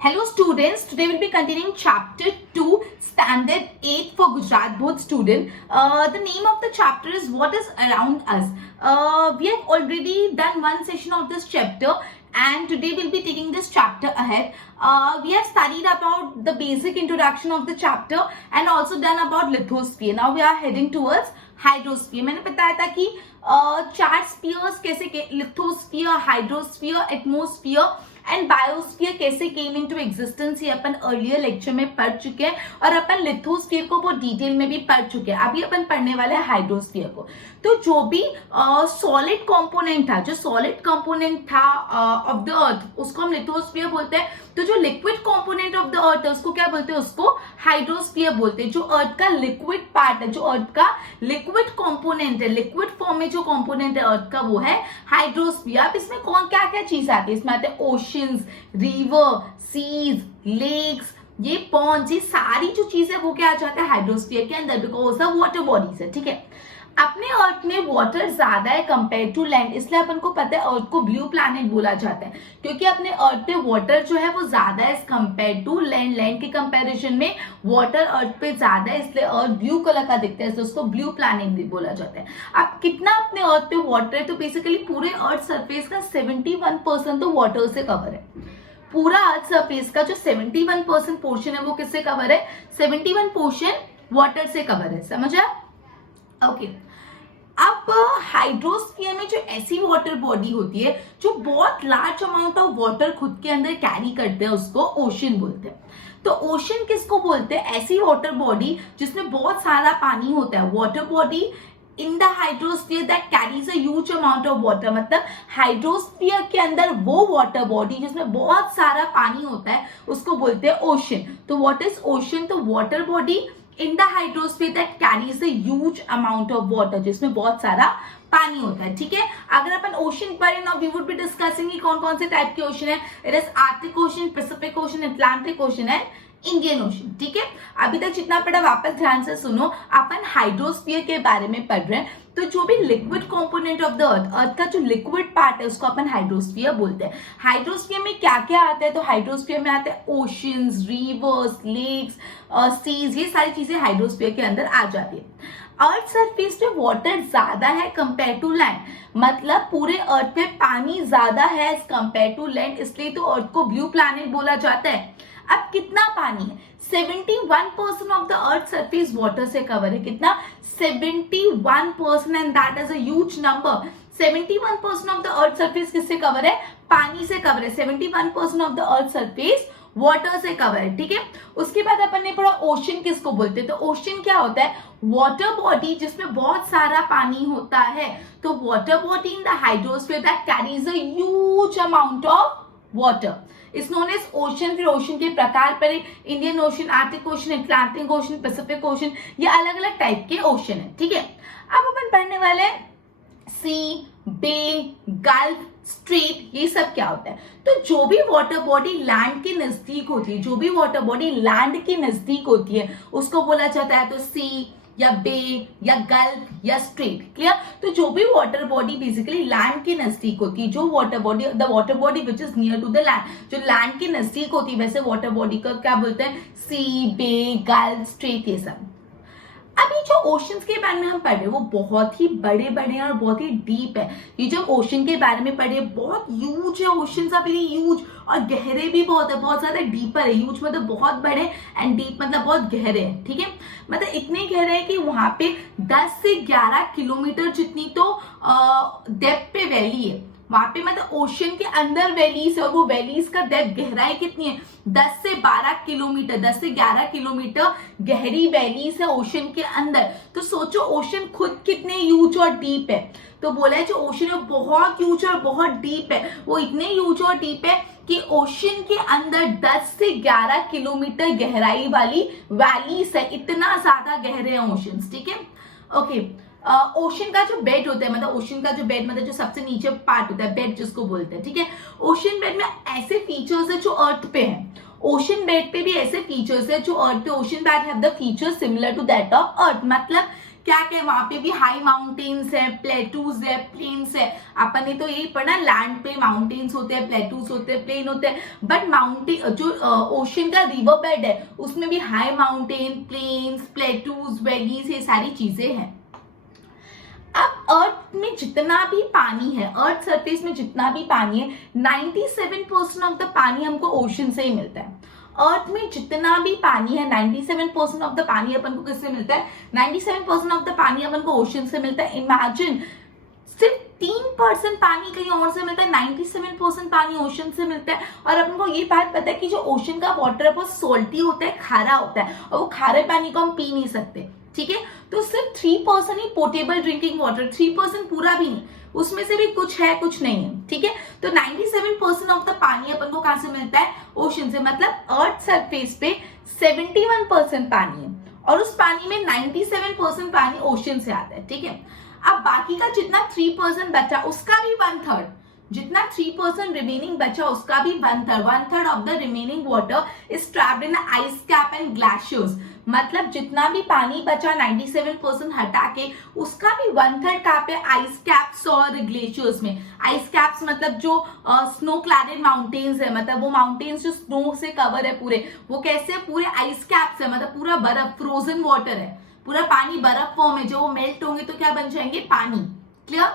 Hello students, today we'll be continuing chapter 2, standard 8 for Gujarat board student. The name of the chapter is What is Around Us. We have already done one session of this chapter and today we'll be taking this chapter ahead. We have studied about the basic introduction of the chapter and also done about lithosphere. Now we are heading towards hydrosphere. मैंने बताया था कि चार spheres कैसे, lithosphere, hydrosphere, atmosphere and biosphere कैसे came into existence, ये अपन earlier lecture में पढ़ चुके हैं और अपन लिथोस्फीयर को बहुत डिटेल में भी पढ़ चुके हैं. अभी अपन पढ़ने वाले हैं हाइड्रोस्फीयर को. तो जो भी सॉलिड कंपोनेंट था, जो सॉलिड कंपोनेंट था ऑफ द अर्थ, उसको हम लिथोस्फीयर बोलते हैं. तो जो लिक्विड कंपोनेंट ऑफ द अर्थ है उसको क्या बोलते हैं? उसको हाइड्रोस्फीयर बोलते हैं. जो अर्थ का लिक्विड पार्ट है, जो अर्थ का लिक्विड कंपोनेंट है, लिक्विड फॉर्म में जो कंपोनेंट है अर्थ का, वो है हाइड्रोस्फीयर. अब इसमें कौन क्या क्या चीज आती है? इसमें आते हैं ओशंस, रिवर, सीज, लेक्स, ये पॉन्ड्स, ये सारी जो चीज है वो क्या आ जाता है हाइड्रोस्फीयर के अंदर, बिकॉज ऑफ वाटर बॉडीज है. ठीक है, अपने अर्थ में वाटर ज्यादा है कंपेयर टू लैंड, इसलिए अपन को पता है अर्थ को ब्लू प्लैनेट बोला जाता है, क्योंकि अपने अर्थ पे वाटर जो है वो ज्यादा है कंपेयर टू लैंड. लैंड के कंपैरिजन में वाटर अर्थ पे ज्यादा है, इसलिए अर्थ ब्लू कलर का दिखता है, तो उसको ब्लू प्लैनेट भी बोला जाता है. अब कितना अपने अर्थ पे वाटर है? तो बेसिकली पूरे अर्थ सरफेस का 71% तो वाटर से कवर है. पूरा अर्थ सरफेस का जो 71% पोर्शन है वो किससे कवर है? 71% वाटर से कवर है. समझा? ओके. अब हाइड्रोस्फीयर में जो ऐसी वाटर बॉडी होती है जो बहुत लार्ज अमाउंट ऑफ वाटर खुद के अंदर कैरी करते हैं, उसको ओशन बोलते हैं. तो ओशन किसको बोलते हैं? ऐसी वाटर बॉडी जिसमें बहुत सारा पानी होता है. Water body in the hydrosphere that carries a huge amount of water. मतलब हाइड्रोस्फीयर के अंदर वो वाटर बॉडी जिसमें बहुत सारा पानी होता है उसको बोलते हैं ओशन. तो व्हाट इज ओशन? तो water body in the hydrosphere that carries a huge amount of water, जिसमें बहुत सारा पानी होता है. ठीक है, अगर अपन ओशन पढ़े ना, वी वुड बी डिस्कसिंग कि कौन कौन से टाइप के ओशन है. It is Arctic ocean, Pacific ocean, Atlantic ocean है, इंडियन ओशन. ठीक है, अभी तक जितना पढ़ा वापस ध्यान से सुनो. अपन हाइड्रोस्फीयर के बारे में पढ़ रहे हैं. तो जो भी liquid component of the earth, earth का जो लिक्विड पार्ट है उसको अपन हाइड्रोस्फीयर बोलते हैं. हाइड्रोस्फीयर में क्या क्या आता है? तो हाइड्रोस्फीयर में आते हैं ओशंस, रिवर्स, लेक्स, सीज, ये सारी चीजें हाइड्रोस्फीयर के अंदर आ जाती है. अर्थ सरफेस पे वाटर ज्यादा है कंपेयर टू लैंड, मतलब पूरे अर्थ पे पानी ज्यादा है कंपेयर टू लैंड, इसलिए तो अर्थ को ब्लू प्लैनेट बोला जाता है. अब कितना पानी है? 71% of the earth surface water से कवर है. कितना? 71%, and that is a huge number. 71% of the earth surface किससे कवर है? पानी से कवर है. 71% of the earth surface water से कवर है. ठीक है, उसके बाद अपन ने पढ़ा ओशन किसको बोलते हैं. तो ओशन क्या होता है? वाटर बॉडी जिसमें बहुत सारा पानी होता है. तो water body in the hydrosphere that carries a huge amount of water is known as ocean. फिर ओशन के प्रकार पर Indian ocean, Arctic ocean, Atlantic ocean, Pacific ocean, ये अलग अलग टाइप के ओशन है. ठीक है, अब अपन पढ़ने वाले हैं सी, बे, गल्फ, स्ट्रेट, ये सब क्या होता है. तो जो भी वाटर बॉडी लैंड के नजदीक होती है, जो भी वाटर बॉडी लैंड के नजदीक होती है उसको बोला जाता है तो सी या बे या गल्फ या स्ट्रेट. क्लियर? तो जो भी वाटर बॉडी बेसिकली लैंड के नजदीक होती है, जो water body, the water body which is near to the land, जो लैंड के नजदीक होती है, वैसे वाटर बॉडी को क्या बोलते हैं? सी, बे, गल्फ, स्ट्रेट, ये सब. अभी जो ओशंस के बारे में हम पढ़ रहे हैं वो बहुत ही बड़े बड़े हैं और बहुत ही डीप है. ये जो ओशन के बारे में पढ़े बहुत ह्यूज है. ओशंस आर वेरी ह्यूज और गहरे भी बहुत है, बहुत ज्यादा डीपर है. ह्यूज मतलब बहुत बड़े एंड डीप मतलब बहुत गहरे हैं. ठीक है, मतलब इतने गहरे हैं कि वहां पे 10 से 11 किलोमीटर जितनी तो डेप्थ पे वैली है. वहां पे मतलब ओशन के अंदर वैलीज है और वो वैलीज का डेप्थ, गहराई कितनी है? 10 से 12 किलोमीटर, 10 से 11 किलोमीटर गहरी वैलीज है ओशन के अंदर. तो सोचो ओशन खुद कितने ह्यूज और डीप है. तो बोला है जो ओशन है बहुत ह्यूज और बहुत डीप है. वो इतने ह्यूज और डीप है कि ओशन के अंदर 10 से 11 किलोमीटर गहराई वाली वैलीज है. इतना ज्यादा गहरे हैं ओशंस. ठीक है, ओके. ओशन का जो बेड होता है, मतलब ओशन का जो बेड, मतलब जो सबसे नीचे पार्ट होता है, बेड जिसको बोलते हैं. ठीक है, ओशन बेड में ऐसे फीचर्स है जो अर्थ पे है. ओशन बेड पे भी ऐसे फीचर्स है जो अर्थ पे. Ocean bed have the features similar to that of earth. मतलब क्या क्या वहां पे भी हाई माउंटेन्स है, प्लेटूज है, प्लेन्स है। अपन ने तो यही पढ़ा, लैंड पे माउंटेन्स होते हैं, प्लेटूज होते हैं, प्लेन होते हैं, बट माउंटेन जो ओशन का रिवर बेड है उसमें भी high mountain, plains, plateaus, valleys, ये सारी चीजें हैं। अब अर्थ में जितना भी पानी है, अर्थ सरफेस में जितना भी पानी है, 97% ऑफ द पानी हमको ओशन से ही मिलता है। अर्थ में जितना भी पानी है 97% ऑफ द पानी अपन को किससे मिलता है? 97% ऑफ द पानी अपन को ओशन से मिलता है। इमेजिन, सिर्फ 3% पानी कहीं और से मिलता है, 97% पानी ओशन से मिलता है। और अपन को ये बात पता है कि जो ओशन का वाटर है वो सोल्टी होता है, खारा होता है, और वो खारे पानी को हम पी नहीं सकते, ठीक है। तो सिर्फ 3% ही पोर्टेबल ड्रिंकिंग वाटर, 3% पूरा भी नहीं, उसमें से भी कुछ है कुछ नहीं है, ठीक है। तो 97% ऑफ द पानी अपन को कहां से मिलता है? ओशन से। मतलब अर्थ सरफेस पे 71% पानी है और उस पानी में 97% पानी ओशन से आता है, ठीक है। अब बाकी का जितना 3% बचा उसका भी 1/3, जितना 3% रिमेनिंग बचा उसका भी 1/3 of the remaining water is trapped in ice cap and glaciers. मतलब जितना भी पानी बचा 97% हटा के उसका भी 1/3 कहाँ पे? आइस कैप्स और ग्लेशियर्स में। आइस कैप्स मतलब जो स्नो क्लैडेड माउंटेन्स है, मतलब वो माउंटेन्स जो स्नो से कवर है पूरे, वो कैसे है? पूरे आइस कैप्स है, मतलब पूरा बर्फ, फ्रोजन वाटर है, पूरा पानी बर्फ फॉर्म है, जो वो मेल्ट होंगे तो क्या बन जाएंगे? पानी। क्लियर?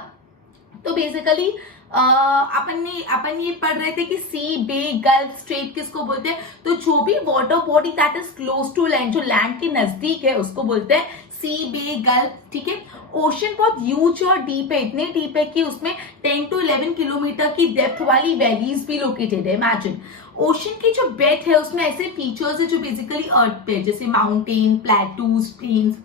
तो बेसिकली अपन ये पढ़ रहे थे कि सी, बे, गल्फ, स्ट्रेट किसको बोलते हैं? तो जो भी water body that is close to land, जो लैंड के नजदीक है, उसको बोलते हैं सी, बे, गल्फ, ठीक है। ओशन बहुत ह्यूज और डीप है, इतने डीप है कि उसमें 10 to 11 किलोमीटर की डेप्थ वाली वैलीज भी लोकेटेड है। इमेजिन, ओशन की जो बेड है उसमें ऐसे फीचर्स है जो बेसिकली अर्थ पे, जैसे माउंटेन, प्लेटूज, प्लेन्स।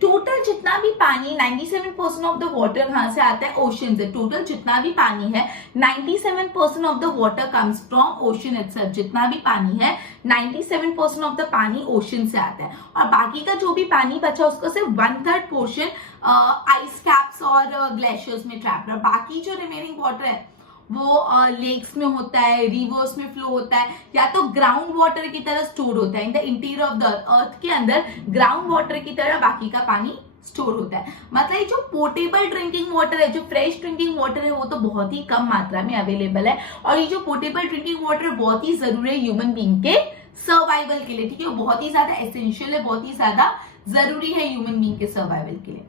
टोटल जितना भी पानी, 97% ऑफ द वाटर कहां से आता है? ओशन से। टोटल जितना भी पानी है 97% of the water comes from ocean itself. जितना भी पानी है 97% ऑफ द पानी ओशन से आता है, और बाकी का जो भी पानी बचा उसका सिर्फ 1/3 पोर्शन आइस कैप्स और ग्लेशियर्स में ट्रैप्ड है। बाकी जो रिमेनिंग वाटर है वो लेक्स में होता है, रिवर्स में फ्लो होता है, या तो ग्राउंड वाटर की तरह स्टोर होता है in the interior of the अर्थ के अंदर। ग्राउंड वाटर की तरह बाकी का पानी स्टोर होता है। मतलब ये जो पोर्टेबल ड्रिंकिंग वाटर है, जो फ्रेश ड्रिंकिंग वाटर है, वो तो बहुत ही कम मात्रा में अवेलेबल है, और ये जो पोर्टेबल ड्रिंकिंग वाटर बहुत ही जरूरी है ह्यूमन बीइंग के सर्वाइवल के लिए, ठीक है। वो बहुत ही ज्यादा एसेंशियल है, बहुत ही ज्यादा जरूरी है ह्यूमन बीइंग के सर्वाइवल के लिए।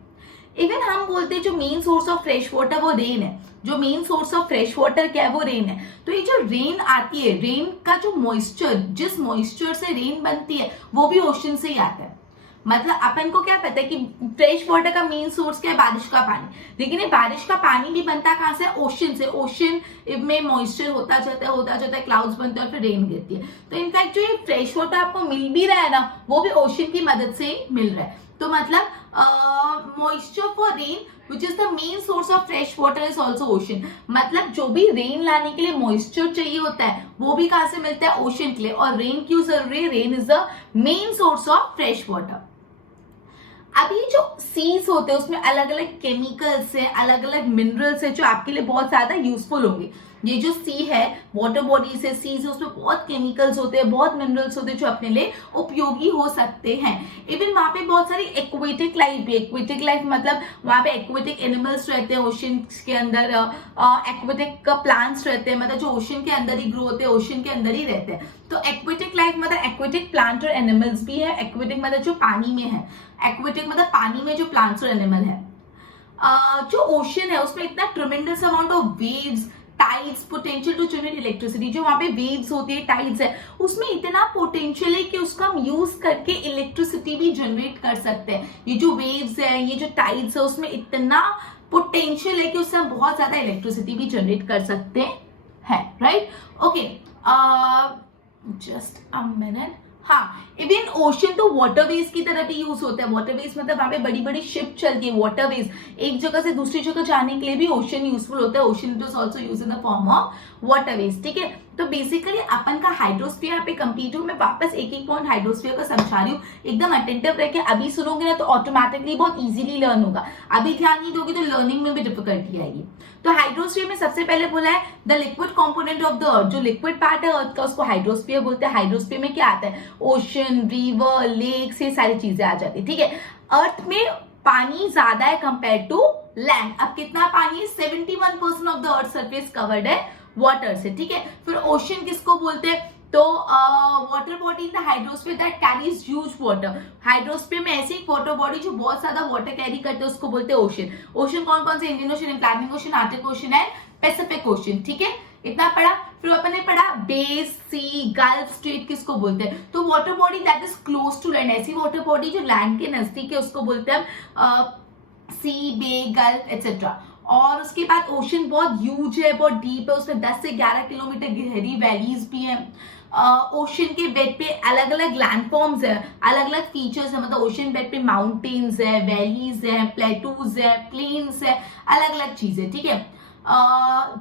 इवन हम बोलते हैं जो main source of fresh water वो रेन है। जो main source of fresh water क्या है? वो रेन है। तो ये जो रेन आती है, रेन का जो मॉइस्चर, जिस मॉइस्चर से रेन बनती है वो भी ओशन से ही आता है। मतलब अपन को क्या पता है कि फ्रेश वाटर का मेन सोर्स क्या है? बारिश का पानी। लेकिन ये बारिश का पानी भी बनता कहां से? ओशन से। ओशन में मॉइस्चर होता जाता है, क्लाउड्स बनते हैं और फिर रेन गिरती है। तो इनफैक्ट जो ये फ्रेश वाटर आपको मिल भी रहा है ना, वो भी ओशन की मदद से ही मिल रहा है। तो मतलब moisture for rain which is the main source of fresh water is also ocean. मतलब जो भी रेन लाने के लिए मॉइस्चर चाहिए होता है वो भी कहां से मिलता है? ओशन के लिए। और रेन क्यों जरूरी है? Rain is the main source of fresh water. अभी जो सीज होते हैं उसमें अलग अलग केमिकल्स है, अलग अलग मिनरल्स है जो आपके लिए बहुत ज्यादा यूजफुल होंगे। ये जो सी है, वाटर बॉडी से सीज है, उसमें बहुत केमिकल्स होते हैं, बहुत मिनरल्स होते हैं जो अपने लिए उपयोगी हो सकते हैं। इवन वहां पे बहुत सारी एक्वेटिक लाइफ भी। एक्वेटिक लाइफ मतलब वहां पे एक्वेटिक एनिमल्स रहते हैं ओशन के अंदर, एक्वेटिक प्लांट्स रहते हैं, मतलब जो ओशन के अंदर ही ग्रो होते हैं, ओशन के अंदर ही रहते हैं। तो एक्वेटिक लाइफ मतलब एक्वेटिक प्लांट और एनिमल्स भी है। एक्वेटिक मतलब जो पानी में है, एक्वेटिक मतलब पानी में जो प्लांट्स और एनिमल है। जो ओशन है उसमें इतना tremendous amount of waves, tides, potential to generate electricity. जो वहां पे वेव्स होती है, टाइड्स है, उसमें इतना पोटेंशियल है कि उसका हम यूज करके इलेक्ट्रिसिटी भी जनरेट कर सकते हैं। ये जो वेव्स है, ये जो टाइड्स है, उसमें इतना पोटेंशियल है कि उससे हम बहुत ज्यादा इलेक्ट्रिसिटी भी जनरेट कर सकते हैं। Right? Okay, just a minute. हाँ, इवन ओशन तो वाटरवेज की तरह भी यूज होता है। वाटरवेज मतलब वहां पे बड़ी बड़ी शिप चलती है। वाटरवेज, एक जगह से दूसरी जगह जाने के लिए भी ओशन यूजफुल होता है। Ocean is also use in the form of waterways, ठीक है। तो बेसिकली अपन का हाइड्रोस्फीयर यहाँ पे कंप्लीट हो। मैं वापस एक एक पॉइंट हाइड्रोस्फीयर का समझा रही हूँ, एकदम अटेंटिव रह के अभी सुनोगे ना तो ऑटोमेटिकली बहुत इजीली लर्न होगा। अभी ध्यान नहीं दोगे तो लर्निंग में भी डिफिकल्टी आएगी। तो हाइड्रोस्फीयर में सबसे पहले बोला है the liquid component of the अर्थ। जो लिक्विड पार्ट है अर्थ का उसको हाइड्रोस्फीयर बोलते हैं। हाइड्रोस्फीयर में क्या आता है? ओशन, रिवर, लेक्स, ये सारी चीजें आ जाती है, ठीक है। अर्थ में पानी ज्यादा है कंपेयर टू लैंड। अब कितना पानी है? 71% of the earth surface covered है वाटर से, ठीक है। फिर ओशन किसको बोलते हैं? तो water body in the hydrosphere that carries huge water. Hydrosphere में ऐसी एक वाटर बॉडी जो बहुत ज्यादा वाटर कैरी करते हैं उसको बोलते हैं ओशन। ओशन कौन कौन से? Indian ocean, Atlantic ocean, Arctic ocean and Pacific ocean, ठीक है। इतना पढ़ा। फिर अपन ने पढ़ा बे, सी, गल्फ, स्ट्रेट किसको बोलते हैं? तो water body that is close to land, ऐसी वाटर बॉडी जो लैंड के नजदीक है उसको बोलते हैं सी, बे, गल्फ एक्सेट्रा। और उसके बाद ओशन बहुत ह्यूज है, बहुत डीप है, उसमें 10 से 11 किलोमीटर गहरी वैलीज भी है। ओशन के बेड पे अलग अलग लैंडफॉर्म्स है, अलग अलग फीचर्स है, मतलब ओशन बेड पे माउंटेन्स है, वैलीज है, प्लेटूज है, प्लेन्स है, अलग अलग चीजें, ठीक है।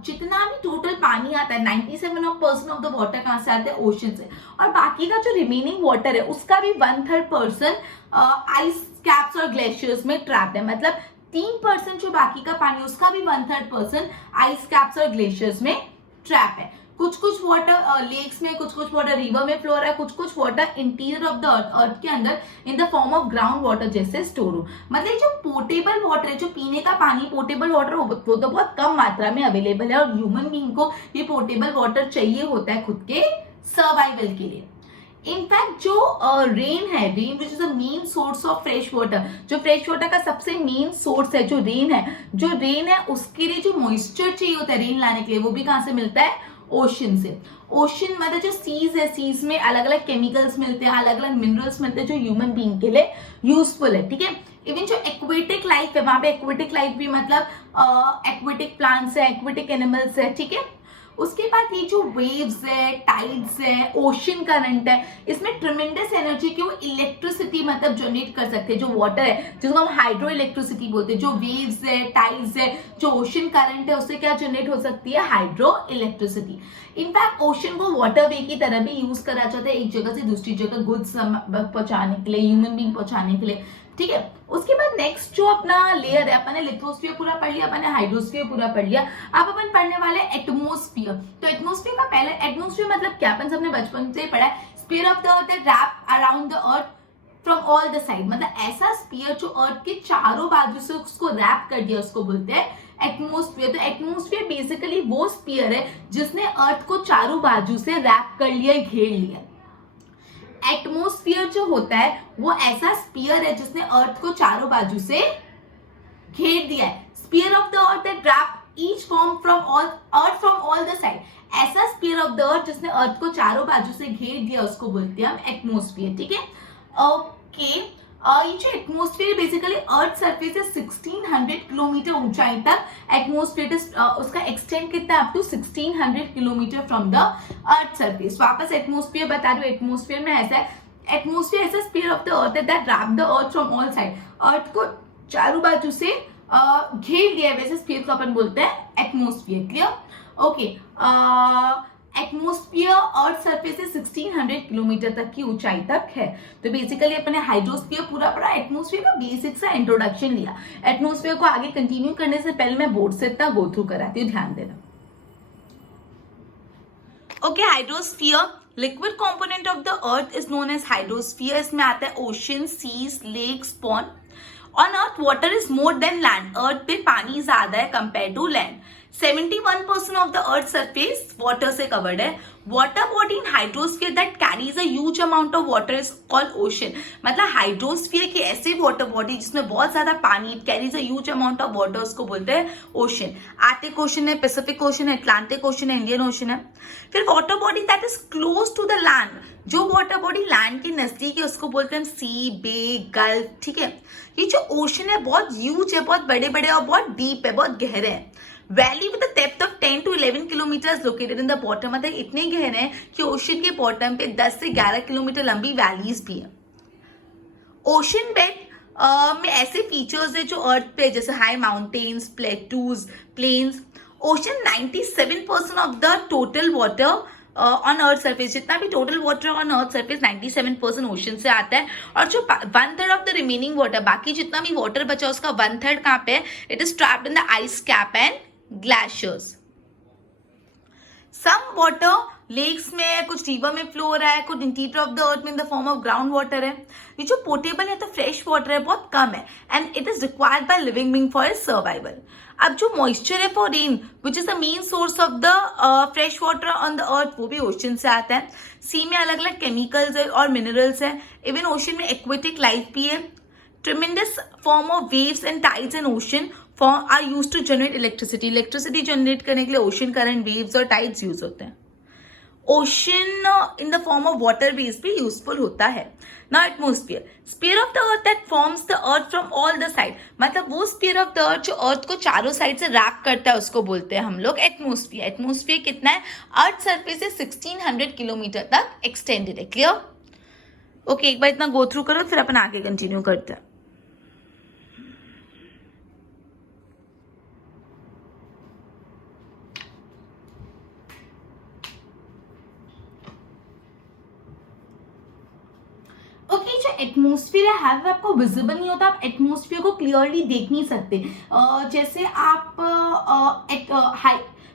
जितना भी टोटल पानी आता है 97% ऑफ द वाटर कहां से आते हैं? ओशन से। और बाकी का जो रिमेनिंग वाटर है उसका भी 1/3% आइस कैप्स और ग्लेशियर्स में ट्रैप है, मतलब 3% जो बाकी का पानी उसका भी 1/3% आइस कैप्स और ग्लेशियर्स में ट्रैप है। कुछ कुछ वाटर लेक्स में, कुछ कुछ वाटर रिवर में फ्लो रहा है, कुछ कुछ वाटर इंटीरियर ऑफ द अर्थ के अंदर इन the form of ground water जैसे स्टोर हो। मतलब जो पोर्टेबल वाटर है, जो पीने का पानी पोर्टेबल वाटर वो तो बहुत कम मात्रा में अवेलेबल है, और ह्यूमन बीइंग को ये पोर्टेबल वाटर चाहिए होता है खुद के सर्वाइवल के लिए। इनफैक्ट जो रेन है, rain which is the main source of fresh water, जो फ्रेश वाटर का सबसे मेन सोर्स है जो रेन है उसके लिए जो मॉइस्चर चाहिए होता है रेन लाने के लिए, वो भी कहां से मिलता है? ओशन से। ओशन मतलब जो सीज है, सीज में अलग अलग केमिकल्स मिलते हैं, अलग अलग मिनरल्स मिलते हैं जो ह्यूमन बीइंग के लिए यूजफुल है, ठीक है। इवन जो एक्वेटिक लाइफ है, वहां पे एक्वेटिक लाइफ भी मतलब एक्वेटिक प्लांट्स है, एक्वेटिक एनिमल्स है, ठीक है। उसके बाद ये जो वेव्स है, टाइड्स है, ओशन करंट है, इसमें ट्रिमेंडस एनर्जी की वो इलेक्ट्रिसिटी मतलब जनरेट कर सकते हैं। जो वाटर है जिसको हम हाइड्रो इलेक्ट्रिसिटी बोलते हैं, जो वेव्स है, टाइड्स है, जो ओशन करंट है, उससे क्या जनरेट हो सकती है? Hydro electricity. इनफैक्ट ओशन को वाटर वे की तरह भी यूज करा जाता है, एक जगह से दूसरी जगह गुड्स पहुंचाने के लिए, ह्यूमन बीइंग पहुंचाने के लिए, ठीक है। उसके बाद नेक्स्ट जो अपना लेयर है, अपन ने लिथोस्फीयर पूरा पढ़ लिया, अपन ने हाइड्रोस्फीयर पूरा पढ़ लिया। अब अपन पढ़ने वाले एटमॉस्फेयर। तो एटमॉस्फेयर का पहले, एटमॉस्फेयर मतलब क्या? अपन सबने बचपन से पढ़ा है, sphere of the earth that wrap around the earth from all the side, मतलब ऐसा स्फीयर जो अर्थ के चारों बाजू से उसको रैप कर दिया, उसको बोलते हैं एटमॉस्फेयर। तो एटमॉस्फेयर बेसिकली वो स्फीयर है जिसने अर्थ को चारों बाजू से रैप कर लिया, घेर लिया। एटमॉस्फेयर जो होता है वो ऐसा स्फीयर है जिसने अर्थ को चारों बाजू से घेर दिया है। Sphere of the earth that wrap each form from all earth from all the side, ऐसा स्फीयर ऑफ द अर्थ जिसने अर्थ को चारों बाजू से घेर दिया उसको बोलते हैं हम एटमॉस्फेयर, ठीक है। ओके, ये जो एटमॉस्फेयर बेसिकली अर्थ सरफेस से 1600 किलोमीटर ऊंचाई तक एटमॉस्फेयर, उसका एक्सटेंड कितना है? Up to 1600 kilometre from the earth surface. वापस एटमॉस्फेयर बता रही हूँ, एटमॉस्फेयर में ऐसा है, एटमॉस्फेयर ऐसा sphere of the earth that wrap the earth from all side, earth को चारों बाजू से घेर दिया है, वैसे स्फीयर को अपन बोलते हैं atmosphere. Clear? Okay, atmosphere earth surface से 1600 किलोमीटर तक की ऊंचाई तक है। तो बेसिकली अपने हाइड्रोस्फीयर पूरा पढ़ा, एटमॉस्फेयर का बेसिक सा इंट्रोडक्शन लिया। एटमॉस्फेयर को आगे कंटिन्यू करने से पहले मैं बोर्ड से इतना गो थ्रू कराती हूँ, ध्यान देना। Okay, hydrosphere liquid component of the earth is known as hydrosphere. इसमें आता है ocean, seas, lakes, pond. On earth water is more than land, earth पे पानी ज्यादा है compare to land. 71% of the earth surface water से covered है। Water body in hydrosphere that carries a huge amount of water is called ocean. मतलब hydrosphere की ऐसी water body जिसमें बहुत ज्यादा पानी carries a huge amount of water, उसको बोलते हैं ओशन। आर्टिक ओशन है, पैसिफिक ओशन है, अटलांटिक ओशन है, इंडियन ओशन है। फिर water body that is close to the land, जो वाटर बॉडी लैंड के नजदीक है उसको बोलते हैं सी, बे, गल्फ, ठीक है। ये जो ओशन है बहुत ह्यूज है, बहुत बड़े बड़े और बहुत डीप है, बहुत गहरे हैं। Valley with the depth of 10 to 11 kilometre located in the bottom, मतलब इतने गहरे हैं कि ओशन के बॉटम पे 10 से 11 किलोमीटर लंबी वैलीज भी है। ओशन बेड में ऐसे फीचर्स है जो अर्थ पे, जैसे high mountains, plateaus, plains. Ocean 97% of the total water on earth surface, जितना भी total water on earth surface 97% ocean से आता है। और जो 1/3 ऑफ द रिमेनिंग वाटर, बाकी जितना भी वाटर बचा उसका 1/3 कहाँ पे है? It is trapped in the ice cap and glaciers. Some water lakes में है, कुछ रिवर में फ्लो हो रहा है, कुछ इंटीरियर ऑफ द अर्थ में इन the form of ground water है। ये जो पोर्टेबल है तो फ्रेश वाटर है बहुत कम है and it is required by living being for survival. अब जो मॉइस्चर है for rain which is the main source of the fresh water on the earth, वो भी ओशन से आता है। सी में अलग अलग केमिकल्स है और मिनरल्स है। इवन ओशन में एक्वेटिक लाइफ भी है। Tremendous form of waves and tides in ocean are use to generate electricity. Electricity generate करने के लिए ओशन करंट, वेव्स और टाइड्स यूज होते हैं। Ocean in the form of water waves भी यूजफुल होता है। Now atmosphere, sphere of the earth that forms the earth from all the side, मतलब वो स्फीयर ऑफ द अर्थ जो अर्थ को चारों साइड से रैप करता है उसको बोलते हैं हम लोग एटमोस्फियर। एटमोस्फियर कितना है? अर्थ सरफेस से 1600 किलोमीटर तक एक्सटेंडेड है। क्लियर? ओके, एक बार इतना गो थ्रू करो फिर अपन आगे कंटिन्यू करते हैं। ओके, जो एटमोस्फियर है हाईवे आपको विजिबल नहीं होता, आप एटमोस्फियर को क्लियरली देख नहीं सकते। जैसे आप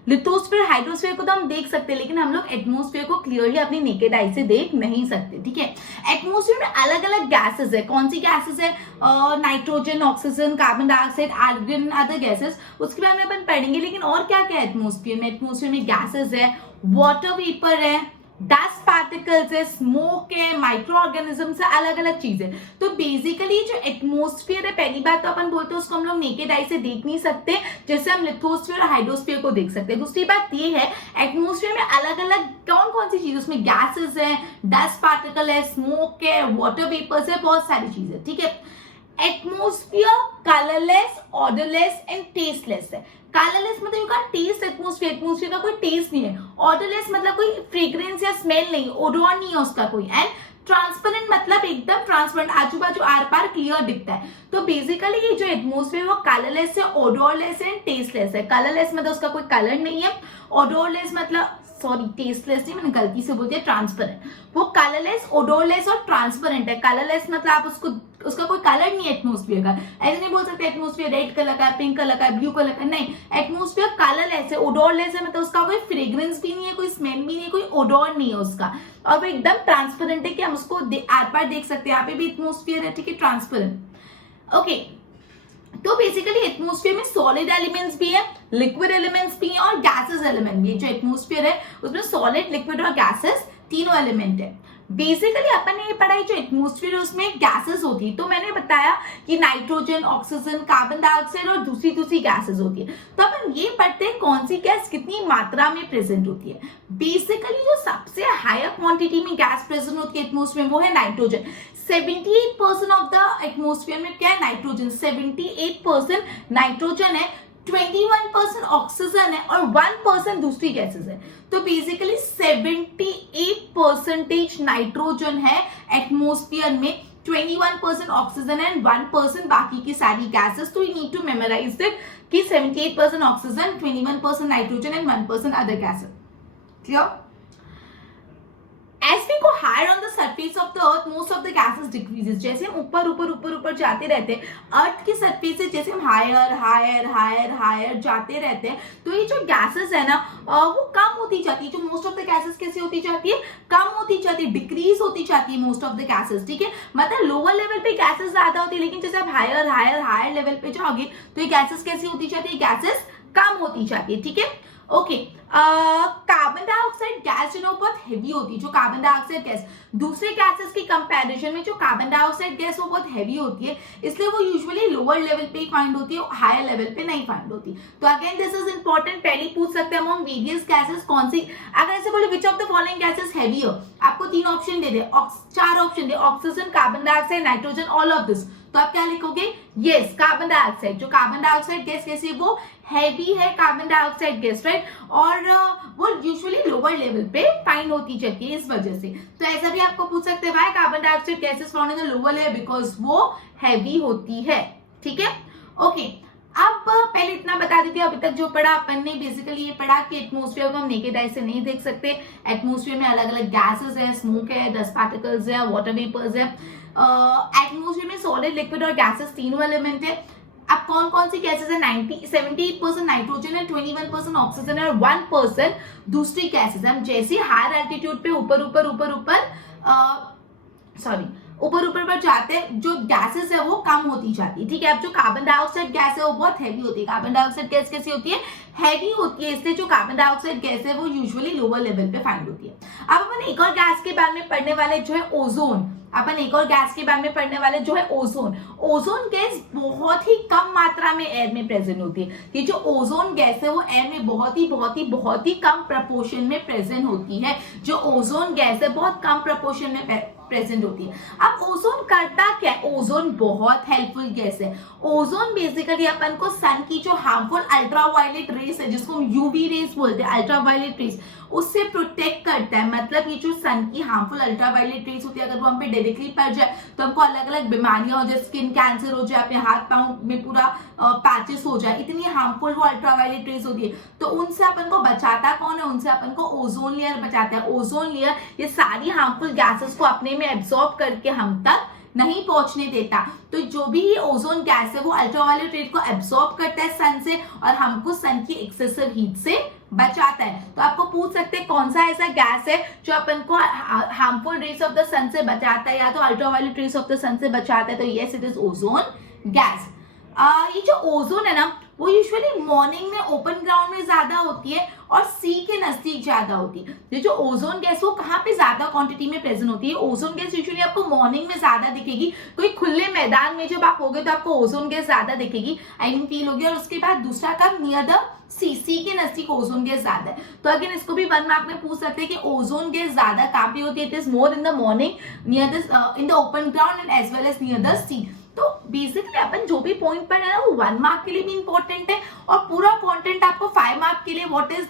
लिथोस्फीयर, हाइड्रोस्फीयर को तो हम देख सकते हैं, लेकिन हम लोग एटमोस्फियर को क्लियरली अपनी नेकेड आई से देख नहीं सकते। ठीक है, एटमोस्फियर में अलग अलग गैसेस है। कौन सी गैसेस है? Nitrogen, oxygen, carbon dioxide, argon, other gases, उसके बारे में अपन पढ़ेंगे। लेकिन और क्या क्या है एटमोस्फियर में? एटमोस्फियर में गैसेस है, वाटर वेपर है, डस्ट पार्टिकल्स है, स्मोक है, माइक्रो ऑर्गेनिजम्स है, अलग अलग चीजें। तो बेसिकली जो एटमोस्फियर है, पहली बात तो अपन बोलते हैं उसको हम लोग नेकेड आई से देख नहीं सकते, जैसे हम लिथोस्फीयर और हाइड्रोस्फीयर को देख सकते हैं। दूसरी बात ये है, एटमोस्फियर में अलग अलग कौन कौन सी चीज, उसमें गैसेस है, डस्ट पार्टिकल है, स्मोक है, वाटर वेपर्स है, बहुत सारी चीजें। ठीक है, atmosphere colourless, odourless and tasteless है। कलरलेस मतलब you can taste atmosphere, atmosphere का कोई टेस्ट नहीं है। ऑडरलेस मतलब कोई फ्रेग्रेंस या स्मेल नहीं, ओडोर नहीं है उसका कोई। एंड ट्रांसपेरेंट मतलब एकदम ट्रांसपेरेंट, आजू बाजू आर पार क्लियर दिखता है। तो बेसिकली ये जो एटमोस्फियर वो कलरलेस है, ओडोरलेस है, टेस्टलेस है। कलरलेस मतलब उसका कोई कलर नहीं है, ओडोरलेस मतलब सॉरी टेस्टलेस नहीं, मैंने गलती से बोल दिया, ट्रांसपेरेंट। वो कलरलेस, ओडोरलेस और ट्रांसपेरेंट है। कलरलेस मतलब आप उसका कोई कलर नहीं है एटमोस्फियर का। ऐसे नहीं बोल सकते एटमोस्फियर रेड कलर का है, पिंक कलर का है, ब्लू कलर का, नहीं। एटमोस्फियर कलरलेस है, ओडोरलेस है, मतलब उसका कोई फ्रेग्रेंस भी नहीं है, कोई स्मेल भी नहीं है, कोई ओडोर नहीं है उसका, और वो एकदम ट्रांसपेरेंट है कि हम उसको आर पार देख सकते हैं। यहाँ पे भी एटमोस्फियर है, ठीक है, ट्रांसपेरेंट। ओके, तो बेसिकली एटमोस्फियर में सॉलिड एलिमेंट्स भी है, लिक्विड एलिमेंट्स भी है और गैसेस एलिमेंट भी है। जो एटमोस्फियर है उसमें सॉलिड, लिक्विड और गैसेस तीनों एलिमेंट है। बेसिकली अपन ने ये पढ़ाई जो एटमोस्फियर है उसमें गैसेस होती है, तो मैंने बताया कि नाइट्रोजन, ऑक्सीजन, कार्बन डाइऑक्साइड और दूसरी गैसेस होती है। तो अपन ये पढ़ते हैं कौन सी गैस कितनी मात्रा में प्रेजेंट होती है। बेसिकली जो सबसे हायर क्वांटिटी में गैस प्रेजेंट होती है एटमोस्फियर में वो है नाइट्रोजन। 78% ऑफ द एटमोस्फियर में क्या है? नाइट्रोजन। 78% नाइट्रोजन है, 21% ऑक्सीजन है और 1% दूसरी गैसेस है। तो बेसिकली 78% नाइट्रोजन है एटमोस्फियर में, 21% ऑक्सीजन एंड 1% बाकी की सारी गैसेस। तो you need to memorise it कि 78% oxygen, 21% nitrogen and 1% other gases. Clear? As we go higher on the surface of the earth, most of the gases decreases. जैसे हम ऊपर जाते रहते हैं अर्थ की सरफेस से, जैसे हम हायर जाते रहते हैं, तो ये जो गैसेस है ना वो कम होती जाती है। जो मोस्ट ऑफ द गैसेस कैसे होती जाती है? कम होती जाती है, डिक्रीज होती जाती है मोस्ट ऑफ द गैसेस। ठीक है, मतलब लोअर लेवल पे गैसेस ज्यादा होती है, लेकिन जैसे आप हायर लेवल पे जाओगे तो ये गैसेस कैसी होती जाती है? गैसेस कम होती जाती है। ठीक है, ओके। कार्बन डाइऑक्साइड गैस जो बहुत हेवी होती है। जो कार्बन डाइऑक्साइड गैस दूसरे गैसेस की कंपैरिजन में जो कार्बन डाइऑक्साइड गैस वो बहुत हेवी होती है, इसलिए वो यूजुअली लोअर लेवल पे ही फाइंड होती है, हायर लेवल पे नहीं फाइंड होती। तो अगेन दिस इज इंपॉर्टेंट, पहले पूछ सकते हैं अमंग वेरियस गैसेस कौन सी। अगर ऐसे बोले which of the following gases heavier, आपको 3 option they they, 4 option they, oxygen, carbon dioxide, nitrogen, all of this, तो आप क्या लिखोगे? Yes, carbon dioxide. जो कार्बन डाइऑक्साइड गैस कैसी है? वो हैवी है कार्बन डाइऑक्साइड गैस, राइट, और वो यूजुअली लोअर लेवल पे फाइंड होती जाती है इस वजह से। तो ऐसा भी आपको पूछ सकते हैं, भाई carbon dioxide gases found in the lower layer because वो हैवी होती है। ठीक है, ओके। अब पहले इतना बता देती हूँ, अभी तक जो पढ़ा अपन ने बेसिकली ये पढ़ा कि एटमोस्फियर को हम नेकेड आई से नहीं देख सकते। एटमोस्फियर में अलग अलग गैसेस है, स्मोक है, डस्ट पार्टिकल्स है, वाटर वेपर्स है। एटमोस्फियर में सॉलिड, लिक्विड और गैसेस तीनों एलिमेंट है। अब कौन कौन सी गैसेस है? 78% नाइट्रोजन है, 21% ऑक्सीजन है और 1% दूसरी गैसेस है। हम जैसे हायर एल्टीट्यूड पे ऊपर ऊपर जाते हैं, जो गैसेस है वो कम होती जाती है, ठीक है। अब जो कार्बन डाइऑक्साइड गैस है वो बहुत हैवी होती है। कार्बन डाइऑक्साइड गैस कैसी होती है? हैवी होती है, इसलिए जो कार्बन डाइऑक्साइड गैस है वो यूजुअली लोअर लेवल पे फाइंड होती है। अब अपन एक और गैस के बारे में पढ़ने वाले जो है ओजोन। अपन एक और गैस के बारे में पढ़ने वाले जो है ओजोन। ओजोन गैस बहुत ही कम मात्रा में एयर में प्रेजेंट होती है। ये जो ओजोन गैस है वो एयर में बहुत ही कम प्रपोर्शन में प्रेजेंट होती है। जो ओजोन गैस है बहुत कम प्रपोर्शन में प्रेजेंट होती है। अब ओजोन करता क्या है? ओजोन बहुत हेल्पफुल गैस है। ओजोन बेसिकली अपन को सन की जो हार्मफुल अल्ट्रावायलेट रेस है, जिसको हम यूवी रेस बोलते हैं, अल्ट्रावायलेट रेस, उससे प्रोटेक्ट करता है। मतलब ये जो सन की हार्मफुल अल्ट्रावायलेट रेस होती है, अगर वो हम पे डायरेक्टली पड़ जाए तो हमको अलग अलग बीमारियां हो जाए, स्किन कैंसर हो जाए, अपने हाथ पांव में पूरा पैचेस हो जाए, इतनी हार्मफुल वो अल्ट्रावायलेट रेस होती है। तो उनसे अपन को बचाता कौन है? उनसे अपन को ओजोन लेयर बचाता है। ओजोन लेयर ये सारी हार्मफुल गैसेस को अपने में एब्सॉर्ब करके हम तक नहीं पहुंचने देता। तो जो भी ये ओजोन गैस है वो अल्ट्रावायलेट रेट को एब्सॉर्ब करता है सन से और हमको सन की एक्सेसिव हीट से बचाता है। तो आपको पूछ सकते हैं कौन सा ऐसा गैस है जो अपन को हार्मफुल रेस ऑफ द सन से बचाता है या तो अल्ट्रावायलेट रेस ऑफ द सन से बचाता है? तो yes, it is ozone gas. ये जो ओजोन है ना वो यूजुअली मॉर्निंग में ओपन ग्राउंड में ज्यादा होती है और सी के नजदीक ज्यादा होती है। ये जो ओजोन गैस वो कहाँ पे ज्यादा क्वांटिटी में प्रेजेंट होती है? ओजोन गैस यूजुअली आपको मॉर्निंग में ज्यादा दिखेगी। कोई खुले मैदान में जब आप होगे तो आपको ओजोन गैस ज्यादा दिखेगी, आई मीन फील होगी। और उसके बाद दूसरा काम नियर द सी के नजदीक ओजोन गैस ज्यादा है। तो अगेन इसको भी 1 मार्क में पूछ सकते हैं कि ओजोन गैस ज्यादा कहाँ पे होती है? It is more in the morning near the in the open ground and as well as near the sea. तो बेसिकली अपन जो भी पॉइंट पढ़ रहे हैं वो 1 मार्क के लिए भी इंपॉर्टेंट है और पूरा कंटेंट आपको 5 मार्क के लिए व्हाट इज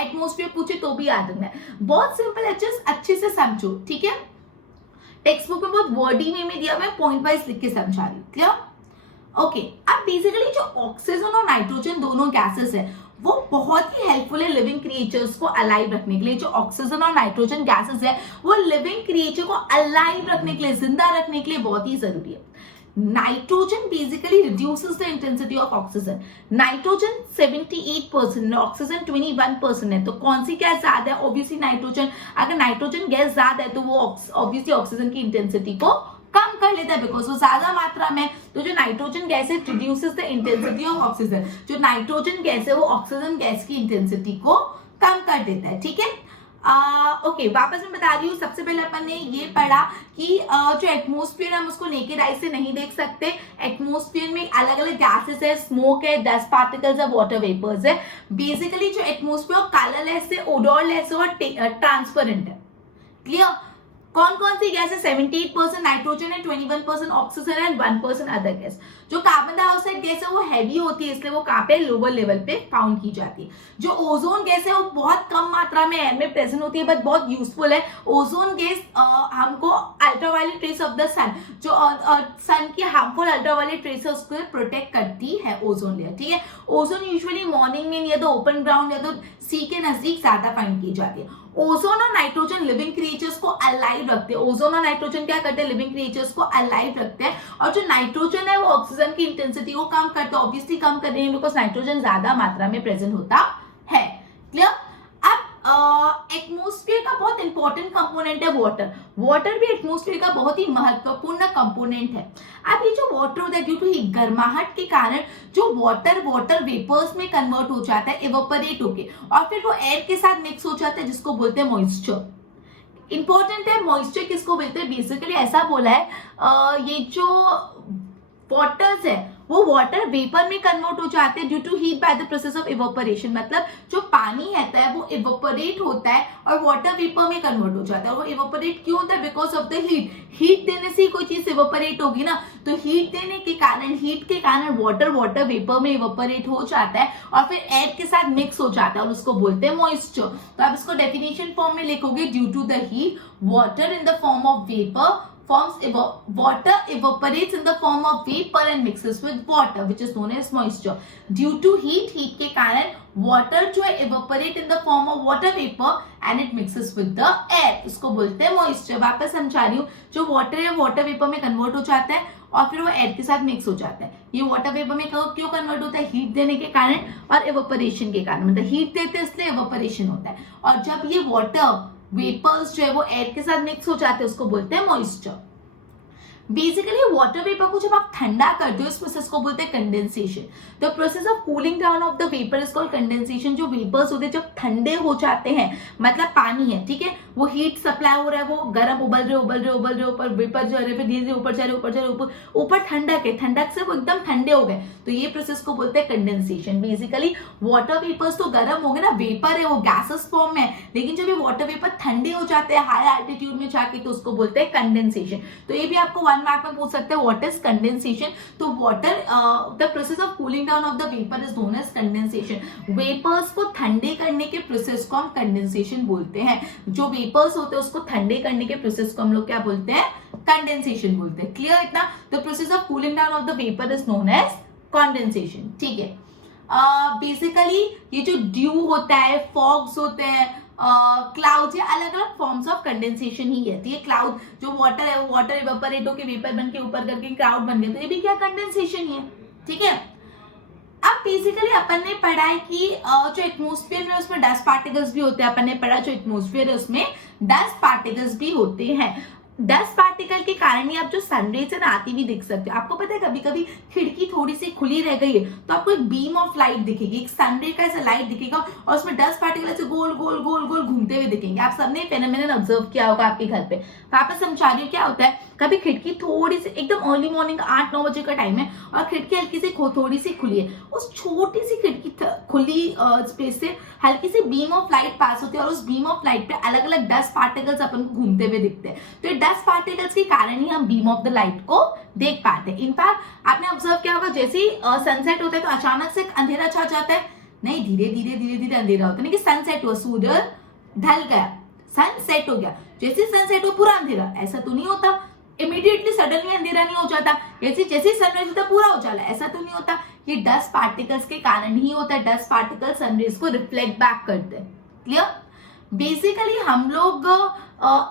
एटमॉस्फेयर पूछे तो भी याद रखना है। बहुत सिंपल है, जस्ट अच्छे से समझो, ठीक है। टेक्स्ट बुक में बहुत वर्डी वे में दिया हुआ है, पॉइंट वाइज लिख के समझा रही हूँ, क्लियर? ओके। अब बेसिकली जो ऑक्सीजन और नाइट्रोजन दोनों गैसेस है वो बहुत ही हेल्पफुल है लिविंग क्रिएचर्स को अलाइव रखने के लिए। जो ऑक्सीजन और नाइट्रोजन गैसेस है वो लिविंग क्रिएचर को अलाइव रखने के लिए, जिंदा रखने के लिए बहुत ही जरूरी है। Nitrogen basically reduces the intensity of oxygen. Nitrogen 78%, oxygen 21% है। तो कौन सी गैस ज्यादा है? Obviously nitrogen. अगर नाइट्रोजन गैस ज्यादा है तो वो ऑब्वियसली ऑक्सीजन की इंटेंसिटी को कम कर लेता है बिकॉज वो ज्यादा मात्रा में। तो जो नाइट्रोजन गैस है reduces the intensity of oxygen. जो नाइट्रोजन गैस है वो ऑक्सीजन गैस की इंटेंसिटी को कम कर देता है, ठीक है। ओके, वापस मैं बता रही हूँ। सबसे पहले अपन ने ये पढ़ा कि जो एटमॉस्फेयर हम उसको नेकेड आई से नहीं देख सकते। एटमॉस्फेयर में अलग अलग गैसेस है, स्मोक है, डस्ट पार्टिकल्स है, वाटर वेपर्स है। बेसिकली जो एटमॉस्फेयर कलरलेस है, ओडोरलेस है और ट्रांसपेरेंट है, क्लियर। कौन कौन सी गैस है? 78% नाइट्रोजन है, 21% ऑक्सीजन है, 1% अदर गैस। जो कार्बन डाइऑक्साइड गैस है वो हैवी होती है, इसलिए वो कहाँ पे? लोअर लेवल पे फाउंड की जाती है। जो ओजोन गैस है वो बहुत कम मात्रा में एयर में प्रेजेंट होती है बट बहुत यूजफुल है। ओजोन गैस हमको अल्ट्रावायलेट रेस ऑफ द सन, जो सन की हार्मफुल अल्ट्रावायलेट रेस है उसको प्रोटेक्ट करती है ओजोन लेयर, ठीक है। ओजोन यूजुअली मॉर्निंग में या तो ओपन ग्राउंड या तो सी के नजदीक ज्यादा फाइंड की जाती है। ओजोन और नाइट्रोजन लिविंग क्रिएचर्स को अलाइव रखते हैं। ओजोन और नाइट्रोजन क्या करते हैं? लिविंग क्रिएचर्स को अलाइव रखते हैं। और जो नाइट्रोजन है वो ऑक्सीजन की इंटेंसिटी को कम करते हैं, ऑब्वियसली कम कर देंगे बिकॉज नाइट्रोजन ज्यादा मात्रा में प्रेजेंट होता है, क्लियर। अब एटमॉस्फेयर का बहुत इंपॉर्टेंट कंपोनेंट है वाटर। वाटर भी एटमॉस्फेयर का बहुत ही महत्वपूर्ण कंपोनेंट है। अब ये जो वाटर होता है ड्यू टू हीट, गर्माहट के कारण जो वाटर वेपर्स में कन्वर्ट हो जाता है, इवेपोरेट होके, और फिर वो एयर के साथ मिक्स हो जाता है जिसको बोलते हैं मॉइस्चर। इंपॉर्टेंट है मॉइस्चर किसको बोलते हैं? बेसिकली ऐसा बोला है ये जो वाटर्स है वो वाटर वेपर में कन्वर्ट हो जाते हैं due to heat by the process of evaporation. मतलब जो पानी रहता है वो इवेपोरेट होता है और वाटर वेपर में कन्वर्ट हो जाता है। और वो इवेपोरेट क्यों होता है? Because of the heat. Heat देने से कोई चीज इवेपोरेट होगी ना, तो हीट देने के कारण, हीट के कारण वाटर वेपर में इवेपोरेट हो जाता है और फिर एयर के साथ मिक्स हो जाता है और उसको बोलते हैं मॉइस्चर। तो आप इसको डेफिनेशन फॉर्म में लिखोगे, due to the heat water in the form of vapour water evaporates in the form of vapor and mixes with water which is known as moisture. Due to heat के कारण water जो है evaporate in the form of water vapor and it mixes with the air, इसको बोलते हैं moisture। वापस समझा रही हूँ, जो water है water vapor में convert हो जाता है और फिर वो एयर के साथ मिक्स हो जाता है। ये वाटर वेपर में क्यों कन्वर्ट होता है? हीट देने के कारण और एवोपरेशन के कारण, मतलब हीट देते हैं इसलिए एवोपरेशन होता है। और जब ये वाटर वेपर्स जो है वो एयर के साथ मिक्स हो जाते हैं उसको बोलते हैं मॉइस्चर। बेसिकली वाटर वेपर को जब आप ठंडा करते हो इस प्रोसेस को बोलते हैं condensation. The process of cooling down of the vapour is called condensation. जो वेपर्स होते हैं जब ठंडे हो जाते हैं, मतलब पानी है, ठीक है, वो हीट सप्लाई हो रहा है, वो गर्म उबल रहे ऊपर वेपर जो है धीरे धीरे ऊपर जा रहे ऊपर ठंडक से वो एकदम ठंडे हो गए, तो ये प्रोसेस को बोलते हैं कंडेंसेशन। बेसिकली वाटर वेपर्स तो गर्म हो गए ना, वेपर है वो गैसेस फॉर्म में, लेकिन जब ये वाटर वेपर ठंडे हो जाते हैं हाई एल्टीट्यूड में जाके तो उसको बोलते हैं कंडेंसेशन। तो ये भी आपको 1 मार्क में पूछ सकते हैं व्हाट इज कंडेंसेशन। तो water the process of cooling down of the vapour is known as condensation. Vapours को ठंडे करने के प्रोसेस को हम कंडेंसेशन बोलते हैं। जो वेपर्स होते हैं उसको ठंडे करने के प्रोसेस को हम लोग क्या बोलते हैं? कंडेंसेशन बोलते हैं। क्लियर इतना? The process of cooling down of the vapour is known as condensation. ठीक है, बेसिकली ये जो ड्यू होता है, फॉग्स होते हैं, क्लाउड, ये अलग अलग फॉर्म्स ऑफ कंडेंसेशन ही है। ये क्लाउड जो वाटर है, वाटर इवेपोरेट होकर वेपर बन के ऊपर करके क्लाउड बन गया, तो ये भी क्या कंडेंसेशन ही है। ठीक है, अब बेसिकली अपन ने पढ़ा है कि जो एटमॉस्फेयर में उसमें डस्ट पार्टिकल्स भी होते हैं। अपन ने पढ़ा जो एटमॉस्फेयर है उसमें डस्ट पार्टिकल्स भी होते हैं। डस्ट पार्टिकल के कारण ही आप जो सनरेज है ना आती हुई दिख सकते हो। आपको पता है कभी कभी खिड़की थोड़ी सी खुली रह गई है तो आपको एक बीम ऑफ लाइट दिखेगी, एक सनरे का ऐसा लाइट दिखेगा और उसमें डस्ट पार्टिकल ऐसे गोल गोल गोल गोल घूमते हुए दिखेंगे। आप सबने फेनोमेनन ऑब्जर्व किया होगा आपके घर पे। वापस समझा रही हूँ क्या होता है, कभी खिड़की थोड़ी सी एकदम अर्ली मॉर्निंग 8-9 बजे का टाइम है और खिड़की हल्की सी थोड़ी सी खुली है, उस छोटी सी खिड़की खुली स्पेस से हल्की सी बीम ऑफ लाइट पास होती है और उस बीम ऑफ लाइट पे अलग अलग डस्ट पार्टिकल्स अपन को घूमते हुए दिखते हैं। तो ये डस्ट पार्टिकल्स के कारण ही हम बीम ऑफ द लाइट को देख पाते हैं। इनफैक्ट आपने ऑब्जर्व किया होगा जैसे ही सनसेट होता है तो अचानक से अंधेरा छा जाता है, नहीं धीरे धीरे अंधेरा होता है, नहीं कि सनसेट हुआ, सूर्य ढल गया, सनसेट हो गया, जैसे सनसेट हो पूरा अंधेरा, ऐसा तो नहीं होता। इमीडिएटली सडनली अंधेरा नहीं हो जाता, जैसे सनराइज होता पूरा उजाला, ऐसा तो नहीं होता। ये डस्ट पार्टिकल्स के कारण ही होता है। डस्ट पार्टिकल सनरेज को रिफ्लेक्ट बैक करते हैं। क्लियर? बेसिकली हम लोग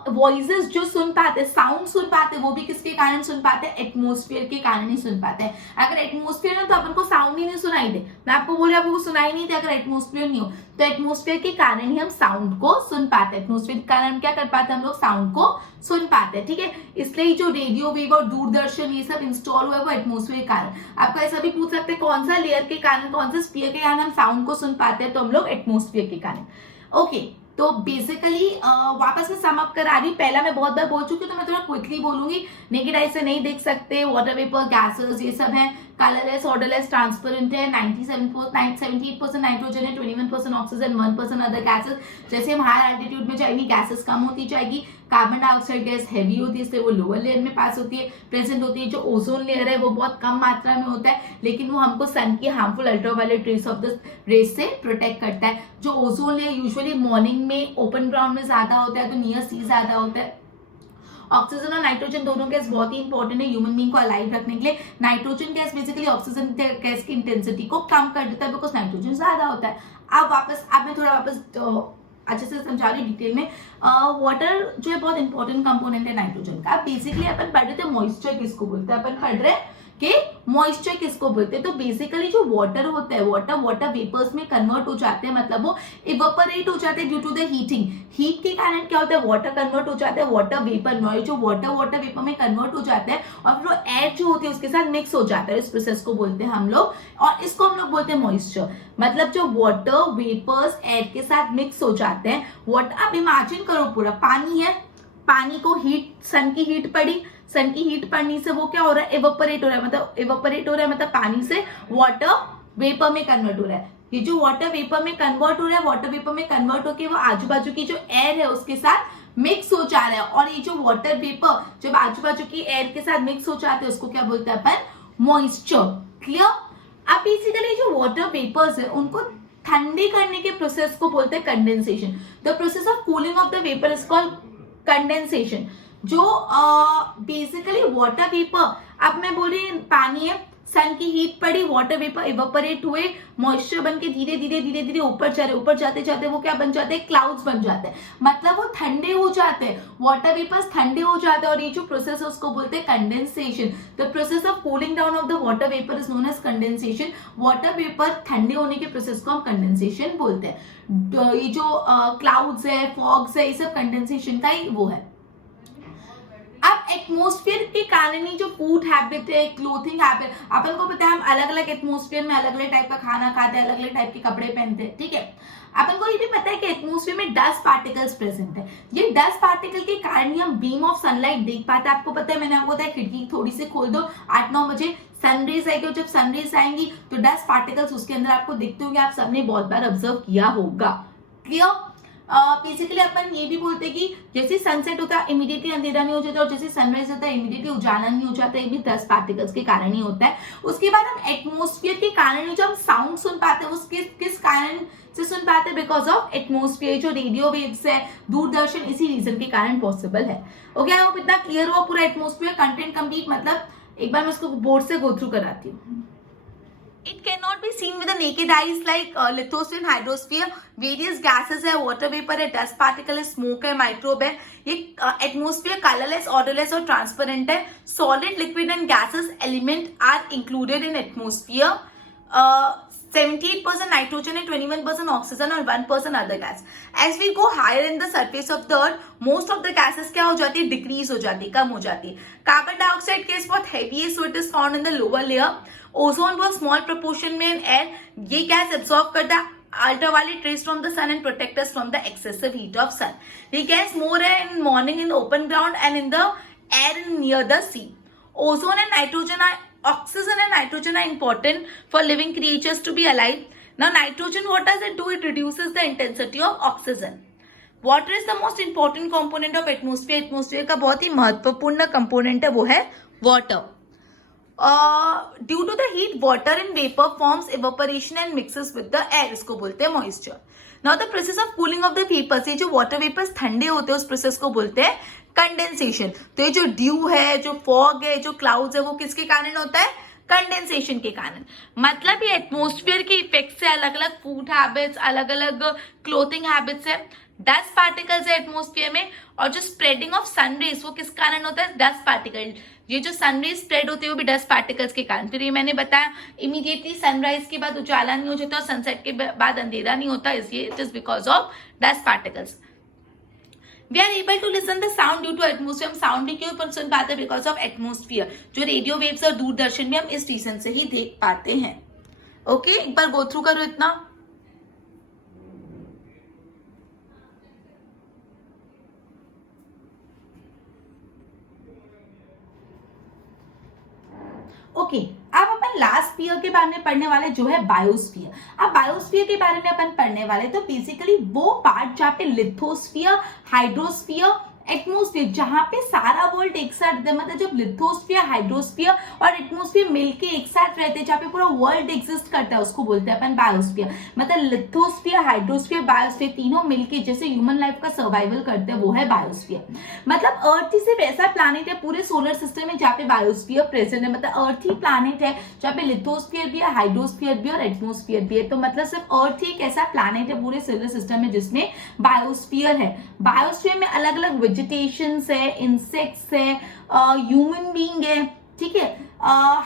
वॉइसेस जो सुन पाते हैं, साउंड सुन पाते हैं, वो भी किसके कारण सुन पाते हैं? एटमॉस्फेयर के कारण ही सुन पाते हैं। अगर एटमॉस्फेयर है तो अपन को साउंड ही नहीं सुनाई दे। मैं आपको बोल रहा हूँ आपको सुनाई नहीं दे अगर एटमॉस्फेयर नहीं हो, तो एटमॉस्फेयर के कारण ही हम साउंड को सुन पाते हैं। एटमॉस्फेयर के कारण हम क्या कर पाते हैं? हम लोग साउंड को सुन पाते हैं। ठीक है, इसलिए जो रेडियो वेव और दूरदर्शन ये सब इंस्टॉल हुआ है वो एटमॉस्फेयर के कारण। आपको ऐसा भी पूछ सकते हैं कौन सा लेयर के कारण, कौन सा स्फीयर के कारण हम साउंड को सुन पाते हैं, तो हम लोग एटमॉस्फेयर के कारण। ओके, तो बेसिकली वापस में सम अप करा रही हूँ। पहला मैं बहुत बार बोल चुकी हूँ तो मैं थोड़ा क्विकली बोलूंगी। नेकेड आई से नहीं देख सकते, वाटर वेपर, गैसेस, ये सब है। कलरलेस, ऑर्डरलेस, ट्रांसपेरेंट है। 78% नाइट्रोजन है, 21% ऑक्सीजन, 1% अदर गैसेस। जैसे हम हाई एल्टीट्यूड में जाएंगे गैसेस कम होती जाएगी। कार्बन डाइऑक्साइड गैस हैवी होती है इसलिए वो लोअर लेयर में पास होती है, प्रेजेंट होती है। जो ओजोन लेयर है वो बहुत कम मात्रा में होता है, लेकिन वो हमको सन की harmful ultraviolet rays of the rays से प्रोटेक्ट करता है। जो ओजोन लेयर यूजुअली मॉर्निंग में ओपन ग्राउंड में ज्यादा होता है, तो नियर सी ज्यादा होता है। ऑक्सीजन और नाइट्रोजन दोनों गैस बहुत ही इंपॉर्टेंट है ह्यूमन बीइंग को अलाइव रखने के लिए। Nitrogen gas basically oxygen gas की इंटेंसिटी को कम कर देता है बिकॉज नाइट्रोजन ज्यादा होता है। अब मैं थोड़ा वापस अच्छे से समझा रही डिटेल में। वाटर जो है बहुत इंपॉर्टेंट कंपोनेंट है नाइट्रोजन का। बेसिकली अपन पढ़ रहे थे मॉइस्चर किसको बोलते हैं, अपन पढ़ रहे कि मॉइस्चर किसको बोलते हैं। तो बेसिकली जो वाटर होता है, वाटर वेपर्स में कन्वर्ट हो जाते हैं, मतलब वो इवेपोरेट हो जाते हैं due to the heating. Heat के कारण क्या होता है? वाटर कन्वर्ट हो जाता है वाटर वेपर में, जो वाटर वेपर में कन्वर्ट हो जाता है और फिर वो एयर जो होती है उसके साथ मिक्स हो जाता है। इस प्रोसेस को बोलते हैं हम लोग, और इसको हम लोग बोलते हैं मॉइस्चर। मतलब जो वाटर वेपर्स एयर के साथ मिक्स हो जाते हैं। वाटर, आप इमेजिन करो पूरा पानी है, पानी को हीट, सन की हीट पड़ी, सन की हीट पड़ने से वो क्या हो रहा है? इवेपोरेट हो रहा है, मतलब पानी से वाटर वेपर में कन्वर्ट हो रहा है। ये जो वाटर वेपर में कन्वर्ट हो रहा है, वाटर वेपर में कन्वर्ट होकर वो आजू बाजू की जो एयर है उसके साथ मिक्स हो जा रहा है। और ये जो वाटर वेपर जब आजू बाजू की एयर के साथ मिक्स हो जाते हैं उसको क्या बोलते हैं अपन? मॉइस्चर। क्लियर? अब बेसिकली जो वाटर वेपर्स है उनको ठंडे करने के प्रोसेस को बोलते हैं condensation. The process of cooling of the vapour is called condensation. जो बेसिकली वाटर वेपर, अब मैं बोल रही पानी है, सन की हीट पड़ी, वाटर वेपर इवेपोरेट हुए, मॉइस्चर बन के धीरे धीरे धीरे धीरे ऊपर जा रहे, ऊपर जाते जाते वो क्या बन जाते हैं, क्लाउड्स बन जाते हैं, मतलब वो ठंडे हो जाते हैं, वाटर वेपर्स ठंडे हो जाते हैं, और ये जो प्रोसेस है उसको बोलते हैं condensation. The process of cooling down of the water vapour is known as condensation. Water vapour ठंडे होने के प्रोसेस को हम कंडेंसेशन बोलते हैं। ये जो क्लाउड्स है, फॉग्स है, ये सब कंडेंसेशन का ही वो है। अब एटमॉस्फेयर के कारण ही जो फूड हैबिट है, क्लोथिंग हैबिट, अपन को पता है हम अलग अलग एटमॉस्फेयर में अलग अलग टाइप का खाना खाते हैं, अलग अलग टाइप के कपड़े पहनते हैं, ठीक है। अपन को ये भी पता है कि एटमॉस्फेयर में डस्ट पार्टिकल्स प्रेजेंट है। ये डस्ट पार्टिकल के कारण ही हम बीम ऑफ सनलाइट देख पाते हैं। आपको पता है, मैंने आपको बताया खिड़की थोड़ी सी खोल दो, 8-9 बजे सनरेज आएगी, और जब सनरेज आएंगी तो डस्ट पार्टिकल्स उसके अंदर आपको दिखते होंगे, आप सबने बहुत बार ऑब्जर्व किया होगा। क्लियर? बेसिकली अपन ये भी बोलते हैं कि जैसे सनसेट होता है इमीडिएटली अंधेरा नहीं हो जाता, और जैसे सनराइज होता है इमीडिएटली उजाला नहीं हो जाता, ये भी डस्ट पार्टिकल्स के कारण ही होता है। उसके बाद हम एटमॉस्फेयर के कारण जो हम साउंड सुन पाते हैं, उसके किस कारण से सुन पाते हैं, बिकॉज ऑफ एटमॉस्फेयर। जो रेडियो वेव्स है, दूरदर्शन, इसी रीजन के कारण पॉसिबल है। ओके, आई होप इतना क्लियर हुआ पूरा एटमॉस्फेयर कंटेंट कंप्लीट। मतलब एक बार मैं उसको बोर्ड से गो थ्रू कराती हूँ। It cannot be seen with the naked eyes like lithosphere, hydrosphere, various gases है, water vapor है, dust particle है, smoke है, microbe है। ये atmosphere colorless, odorless और transparent है। Solid, liquid and gases element are included in atmosphere. 78% nitrogen and 21% oxygen और 1% other gas. As we go higher in the surface of the earth, most of the gases क्या हो जाती है, decrease हो जाती है, कम हो जाती है। कार्बन डाइऑक्साइड केस बहुत हैवी है, so it is found in the lower layer. Ozone बहुत स्मॉल प्रोपोर्शन में एयर, ये गैस एब्सॉर्ब करता है ultraviolet rays from the sun and protect us from the excessive heat of sun. ये gas more है in morning in open ground and in the air in near the sea. Ozone and nitrogen are, oxygen and nitrogen are important for living creatures to be alive. Now nitrogen, what does it do? It reduces the intensity of oxygen. Water is the most important component of atmosphere. Atmosphere का बहुत ही महत्वपूर्ण component है, वो है water. Due to the heat water in vapour forms evaporation and mixes with the air, इसको बोलते हैं moisture. Now the process of cooling of the vapours, ये जो वाटर वेपर्स ठंडे होते हैं उस प्रोसेस को बोलते हैं कंडेंसेशन। तो ये जो ड्यू है, जो फॉग है, जो क्लाउड्स है, वो किसके कारण होता है, कंडेंसेशन के कारण। मतलब ये एटमोस्फेयर के इफेक्ट से अलग अलग फूड हैबिट्स, अलग अलग क्लोथिंग हैबिट्स है, डस्ट पार्टिकल्स है एटमोस्फेयर में, और जो स्प्रेडिंग ऑफ सनरेज वो किस कारण होता है, डस्ट पार्टिकल। ये जो सनरेज स्प्रेड होती है वो भी डस्ट पार्टिकल्स के कारण। फिर ये मैंने बताया इमीडिएटली सनराइज के बाद उजाला नहीं हो जाता और सनसेट के बाद अंधेरा नहीं होता, इसलिए it is because of dust particles. We are able to listen the sound due to atmosphere. हम साउंड भी क्यों सुन पाते हैं, बिकॉज ऑफ एटमोस्फियर। जो रेडियो वेव्स और दूरदर्शन भी हम इस रीजन से ही देख पाते हैं। ओके, एक बार गो थ्रू करो इतना। ओके, अब अपन लास्ट स्फीयर के बारे में पढ़ने वाले जो है बायोस्फीयर। अब बायोस्फीयर के बारे में अपन पढ़ने वाले तो बेसिकली वो पार्ट जहाँ पे लिथोस्फीयर, हाइड्रोस्फीयर, एटमोस्फियर, जहां पे सारा वर्ल्ड एक साथ, मतलब जब लिथोस्फीयर, हाइड्रोस्फीयर और एटमोस्फियर मिलके एक साथ रहते हैं, जहाँ पे पूरा वर्ल्ड एग्जिस्ट करता है, उसको बोलते हैं अपन बायोस्फीयर। मतलब लिथोस्फीयर, हाइड्रोस्फीयर, बायोस्फीयर तीनों मिलके जैसे ह्यूमन लाइफ का सर्वाइवल करते हैं, वो है बायोस्फीयर। मतलब अर्थ ही सिर्फ ऐसा प्लैनेट है पूरे सोलर सिस्टम में जहाँ पे बायोस्फीयर प्रेजेंट है। मतलब अर्थ ही प्लैनेट है जहाँ पे लिथोस्फीयर भी है, हाइड्रोस्फीयर भी और एटमोस्फियर भी है। तो मतलब सिर्फ अर्थ ही एक ऐसा प्लैनेट है पूरे सोलर सिस्टम में जिसमें बायोस्फीयर है। बायोस्फीयर में अलग अलग वेजिटेशंस है, इंसेक्ट्स है, ह्यूमन बीइंग है, ठीक है।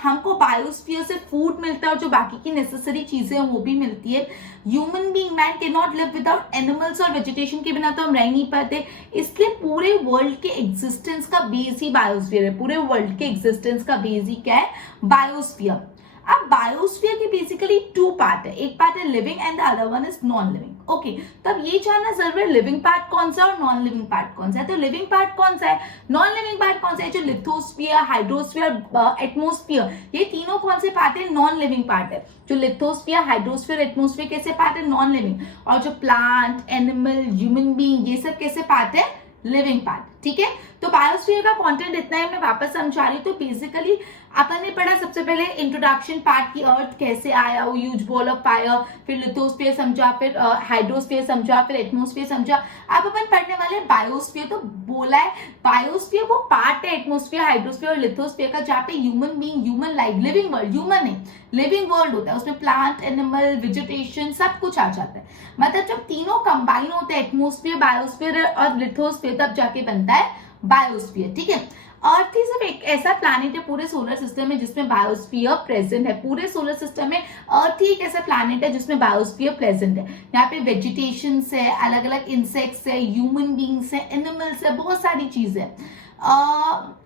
हमको बायोस्फीयर से फूड मिलता है और जो बाकी की नेसेसरी चीजें हैं वो भी मिलती है। Human being, man can not live without animals, और वेजिटेशन के बिना तो हम रह नहीं पाते। इसलिए पूरे वर्ल्ड के एग्जिस्टेंस का बेस ही बायोस्फीयर है। पूरे वर्ल्ड के एग्जिस्टेंस का बेस ही क्या है, बायोस्फीयर। अब बायोस्फीयर की बेसिकली टू पार्ट है, एक पार्ट है living and the other one is non living. Okay, तब ये जानना जरूरी है लिविंग पार्ट कौन सा और नॉन लिविंग पार्ट कौन सा है। तो लिविंग पार्ट कौन सा है, नॉन लिविंग पार्ट कौन सा है, जो लिथोस्फीयर, हाइड्रोस्फीयर, एटमोस्फीयर, ये तीनों कौन से पार्ट है, नॉन लिविंग पार्ट है। जो लिथोस्फीयर, हाइड्रोस्फीयर, एटमोस्फीयर कैसे पार्ट है, नॉन लिविंग। और जो प्लांट, एनिमल, ह्यूमन बीइंग, ये सब कैसे पार्ट है, लिविंग पार्ट। ठीक है। तो बायोस्फीयर का कंटेंट इतना है, मैं वापस समझा रही हूँ। तो बेसिकली अपन ने पढ़ा सबसे पहले इंट्रोडक्शन पार्ट की, अर्थ कैसे आया, वो ह्यूज बॉल ऑफ फायर, फिर लिथोस्फीयर समझा, फिर हाइड्रोस्फीयर समझा, फिर एटमोस्फीयर समझा। अब अपन पढ़ने वाले बायोस्फीयर। तो बोला है बायोस्फीयर वो पार्ट है एटमोस्फीयर, हाइड्रोस्फीयर और लिथोस्फीयर का जहाँ पे human being, human life, living world, human नहीं लिविंग वर्ल्ड होता है, उसमें प्लांट, एनिमल, वेजिटेशन सब कुछ आ जाता है। मतलब जब तीनों कंबाइन होते हैं, एटमोस्फीयर, बायोस्फीयर और लिथोस्फीयर, तब जाके बनता है बायोस्फीयर। ठीक है। अर्थ ही सिर्फ एक ऐसा प्लैनेट है पूरे सोलर सिस्टम में जिसमें बायोस्फीयर प्रेजेंट है। पूरे सोलर सिस्टम में अर्थ ही एक ऐसा प्लैनेट है जिसमें बायोस्फीयर प्रेजेंट है। यहाँ पे वेजिटेशन है, अलग अलग इंसेक्ट्स है, ह्यूमन बींग्स है, एनिमल्स है, बहुत सारी चीजें है।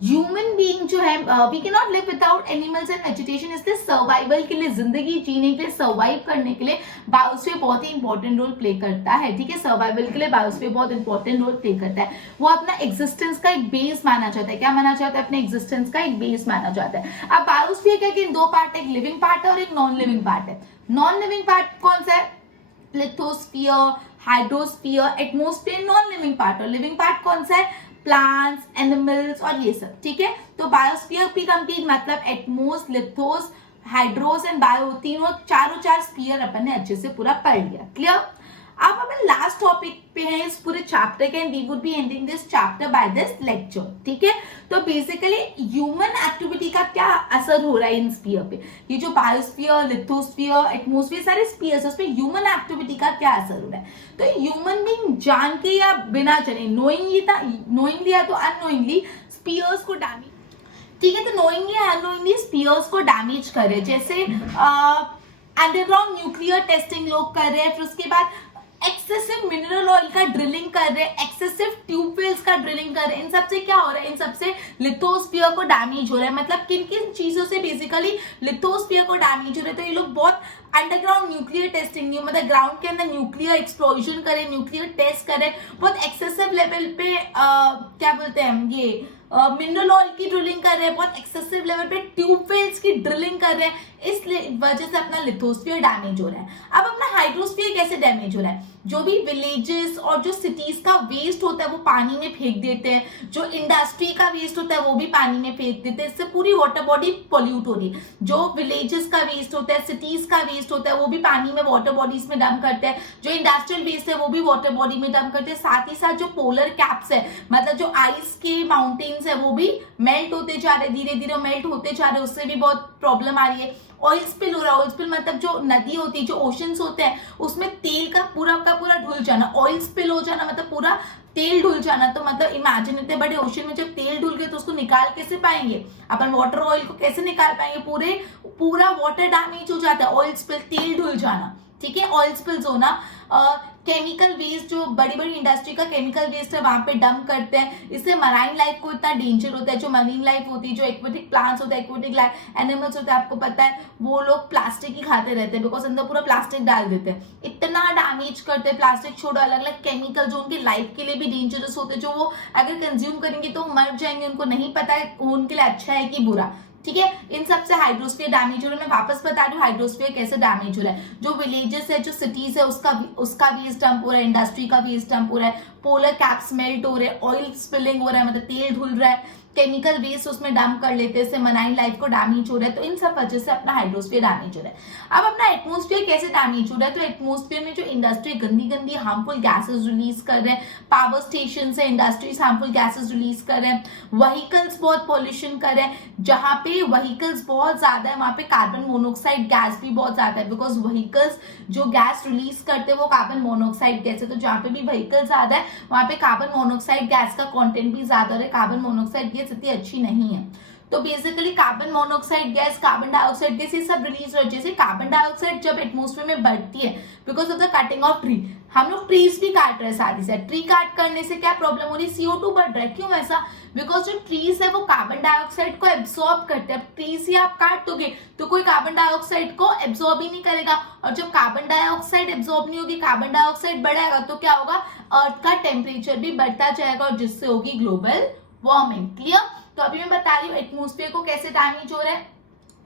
ह्यूमन बीइंग जो है, we can not live without animals and vegetation, इसलिए सर्वाइवल के लिए, जिंदगी जीने के लिए, सर्वाइव करने के लिए बायोस्फीयर बहुत ही इंपॉर्टेंट रोल प्ले करता है। ठीक है, सर्वाइवल के लिए बायोस्फीयर बहुत इंपॉर्टेंट रोल प्ले करता है। वो अपना एग्जिस्टेंस का एक बेस माना जाता है। क्या माना जाता है? अपने एग्जिस्टेंस का एक बेस माना जाता है। अब बायोस्फीयर का कि दो पार्ट है, एक लिविंग पार्ट है और एक नॉन लिविंग पार्ट है। नॉन लिविंग पार्ट कौन सा है? Lithosphere, hydrosphere, atmosphere, non living part. और लिविंग पार्ट कौन सा है? प्लांट्स, एनिमल्स और ये सब। ठीक है, तो बायोस्फीयर भी कंप्लीट, मतलब एटमोस, लिथोस, हाइड्रोस एंड बायो, तीनों चार स्फीयर अपन ने अच्छे से पूरा पढ़ लिया। क्लियर? अब अपन लास्ट टॉपिक पे हैं इस पूरे चैप्टर के, and we would be ending this chapter by this lecture. ठीक है, तो बेसिकली ह्यूमन एक्टिविटी का क्या असर हो रहा है इन स्फीयर पे? ये जो बायोस्फीयर, लिथोस्फीयर, एटमोस्फीयर, सारे स्फीयर्स, उसपे ह्यूमन एक्टिविटी का क्या असर हो रहा है? तो ह्यूमन बीइंग जान के या बिना जाने, नोइंगली या तो अननोइंगली स्फीयर्स को डैमेज, ठीक है, तो नोइंगली या अननोइंगली स्फीयर्स को डैमेज करे। जैसे अंडरग्राउंड न्यूक्लियर टेस्टिंग लोग कर रहे हैं, फिर उसके बाद एक्सेसिव मिनरल ऑयल का ड्रिलिंग कर रहे हैं, एक्सेसिव ट्यूबवेल्स का ड्रिलिंग कर रहे हैं। इन सबसे क्या हो रहा है? इन सबसे लिथोस्फीयर को डैमेज हो रहा है। मतलब किन किन चीजों से बेसिकली लिथोस्फीयर को डैमेज हो रहा है? तो ये लोग बहुत अंडरग्राउंड न्यूक्लियर टेस्टिंग, मतलब ग्राउंड के अंदर न्यूक्लियर एक्सप्लोजन करें, न्यूक्लियर टेस्ट करें, बहुत एक्सेसिव लेवल पे क्या बोलते हैं ये मिनरल ऑयल की ड्रिलिंग कर रहे हैं, बहुत एक्सेसिव लेवल पे ट्यूबवेल्स की ड्रिलिंग कर रहे हैं। इस वजह से अपना लिथोस्फीयर डैमेज हो रहा है। अब अपना हाइड्रोस्फीयर कैसे डैमेज हो रहा है? जो भी विलेजेस और जो सिटीज का वेस्ट होता है वो पानी में फेंक देते हैं, जो इंडस्ट्री का वेस्ट होता है वो भी पानी में फेंक देते हैं, इससे पूरी वाटर बॉडी पॉल्यूट हो रही है। जो विलेजेस का वेस्ट होता है, सिटीज का वेस्ट होता है, वो भी पानी में वाटर बॉडीज में डंप करते हैं, जो इंडस्ट्रियल वेस्ट है वो भी वाटर बॉडी में डंप करते हैं। साथ ही साथ जो पोलर कैप्स है, मतलब जो आइस के माउंटेन्स है, वो भी मेल्ट होते जा रहे, धीरे धीरे मेल्ट होते जा रहे, उससे भी बहुत प्रॉब्लम आ रही है। ऑयल स्पिल हो रहा है। ऑयल स्पिल मतलब जो नदी होती है, जो ओशंस होते हैं, उसमें तेल का पूरा ढुल जाना। ऑयल स्पिल हो जाना मतलब पूरा तेल ढुल जाना। तो मतलब इमेजिन इतने बड़े ओशन में जब तेल ढुल गए तो उसको निकाल कैसे पाएंगे अपन? वाटर ऑयल को कैसे निकाल पाएंगे? पूरा वाटर डैमेज हो जाता है। ऑयल स्पिल, तेल ढुल जाना, ठीक है, ऑयल स्पिल्स होना। केमिकल वेस्ट, जो बड़ी बड़ी इंडस्ट्री का केमिकल वेस्ट है वहां पे डंप करते हैं, इससे मराइन लाइफ को इतना डेंजर होता है। जो मरीन लाइफ होती है, जो एक्वेटिक प्लांट्स होता है, एक्वेटिक एनिमल्स होते हैं, आपको पता है वो लोग प्लास्टिक ही खाते रहते हैं, बिकॉज अंदर पूरा प्लास्टिक डाल देते हैं। इतना डैमेज करते हैं प्लास्टिक, छोड़ो अलग अलग केमिकल जो उनकी लाइफ के लिए भी डेंजरस होते हैं, जो वो अगर कंज्यूम करेंगे तो मर जाएंगे, उनको नहीं पता है उनके लिए अच्छा है कि बुरा। ठीक है, इन सबसे हाइड्रोस्फीयर डैमेज हो रहा है। मैं वापस बता रही हूँ हाइड्रोस्फीयर कैसे डैमेज हो रहा है। जो विलेजेस है, जो सिटीज है, उसका वेस्ट डंप हो रहा है, इंडस्ट्री का वेस्ट डंप हो रहा है, पोलर कैप्स मेल्ट हो रहे हैं, ऑयल स्पिलिंग हो रहा है, मतलब तेल ढुल रहा है, केमिकल वेस्ट उसमें डंप कर लेते हैं, इससे मराइन लाइफ को डैमेज हो रहा है। तो इन सब वजह से अपना हाइड्रोस्फीयर डैमेज हो रहा है। अब अपना एटमोस्फीयर कैसे डैमेज हो रहा है? तो एटमोस्फीयर में जो इंडस्ट्री गंदी हार्मफुल गैसेस रिलीज कर रहे हैं, पावर स्टेशन से इंडस्ट्रीज हार्मफुल गैसेस रिलीज कर रहे हैं, व्हीकल्स बहुत पॉल्यूशन कर रहे हैं। जहां पे व्हीकल्स बहुत ज्यादा है वहां पे कार्बन मोनोऑक्साइड गैस भी बहुत ज्यादा है, बिकॉज व्हीकल्स जो गैस रिलीज करते हैं वो कार्बन मोनोऑक्साइड गैस है। तो जहां पे भी व्हीकल ज्यादा है वहां पे कार्बन मोनोऑक्साइड गैस का कंटेंट भी ज्यादा है। कार्बन मोनोऑक्साइड गैस इतनी अच्छी नहीं है। तो basically carbon monoxide gas, carbon dioxide gas, ये सब रिलीज हो। जैसे कार्बन डाइऑक्साइड जब एटमोस्फेयर में बढ़ती है because of the cutting of tree, हम लोग ट्रीज भी काट रहे हैं सारी से। ट्री काट करने से क्या प्रॉब्लम हो रही है? CO2 बढ़ रहा है। क्यों ऐसा? बिकॉज जो ट्रीज है वो कार्बन डाइऑक्साइड को एब्सॉर्ब करते हैं। ट्रीज ही आप काट दोगे तो कोई कार्बन डाइऑक्साइड को एब्सॉर्ब ही नहीं करेगा, और जब कार्बन डाइऑक्साइड एब्सॉर्ब नहीं होगी, कार्बन डाइऑक्साइड बढ़ेगा, तो क्या होगा? अर्थ का टेम्परेचर भी बढ़ता जाएगा और जिससे होगी ग्लोबल वार्मिंग। क्लियर? तो अभी मैं बता रही हूँ एटमोस्फेयर को कैसे डैमेज हो रहा है।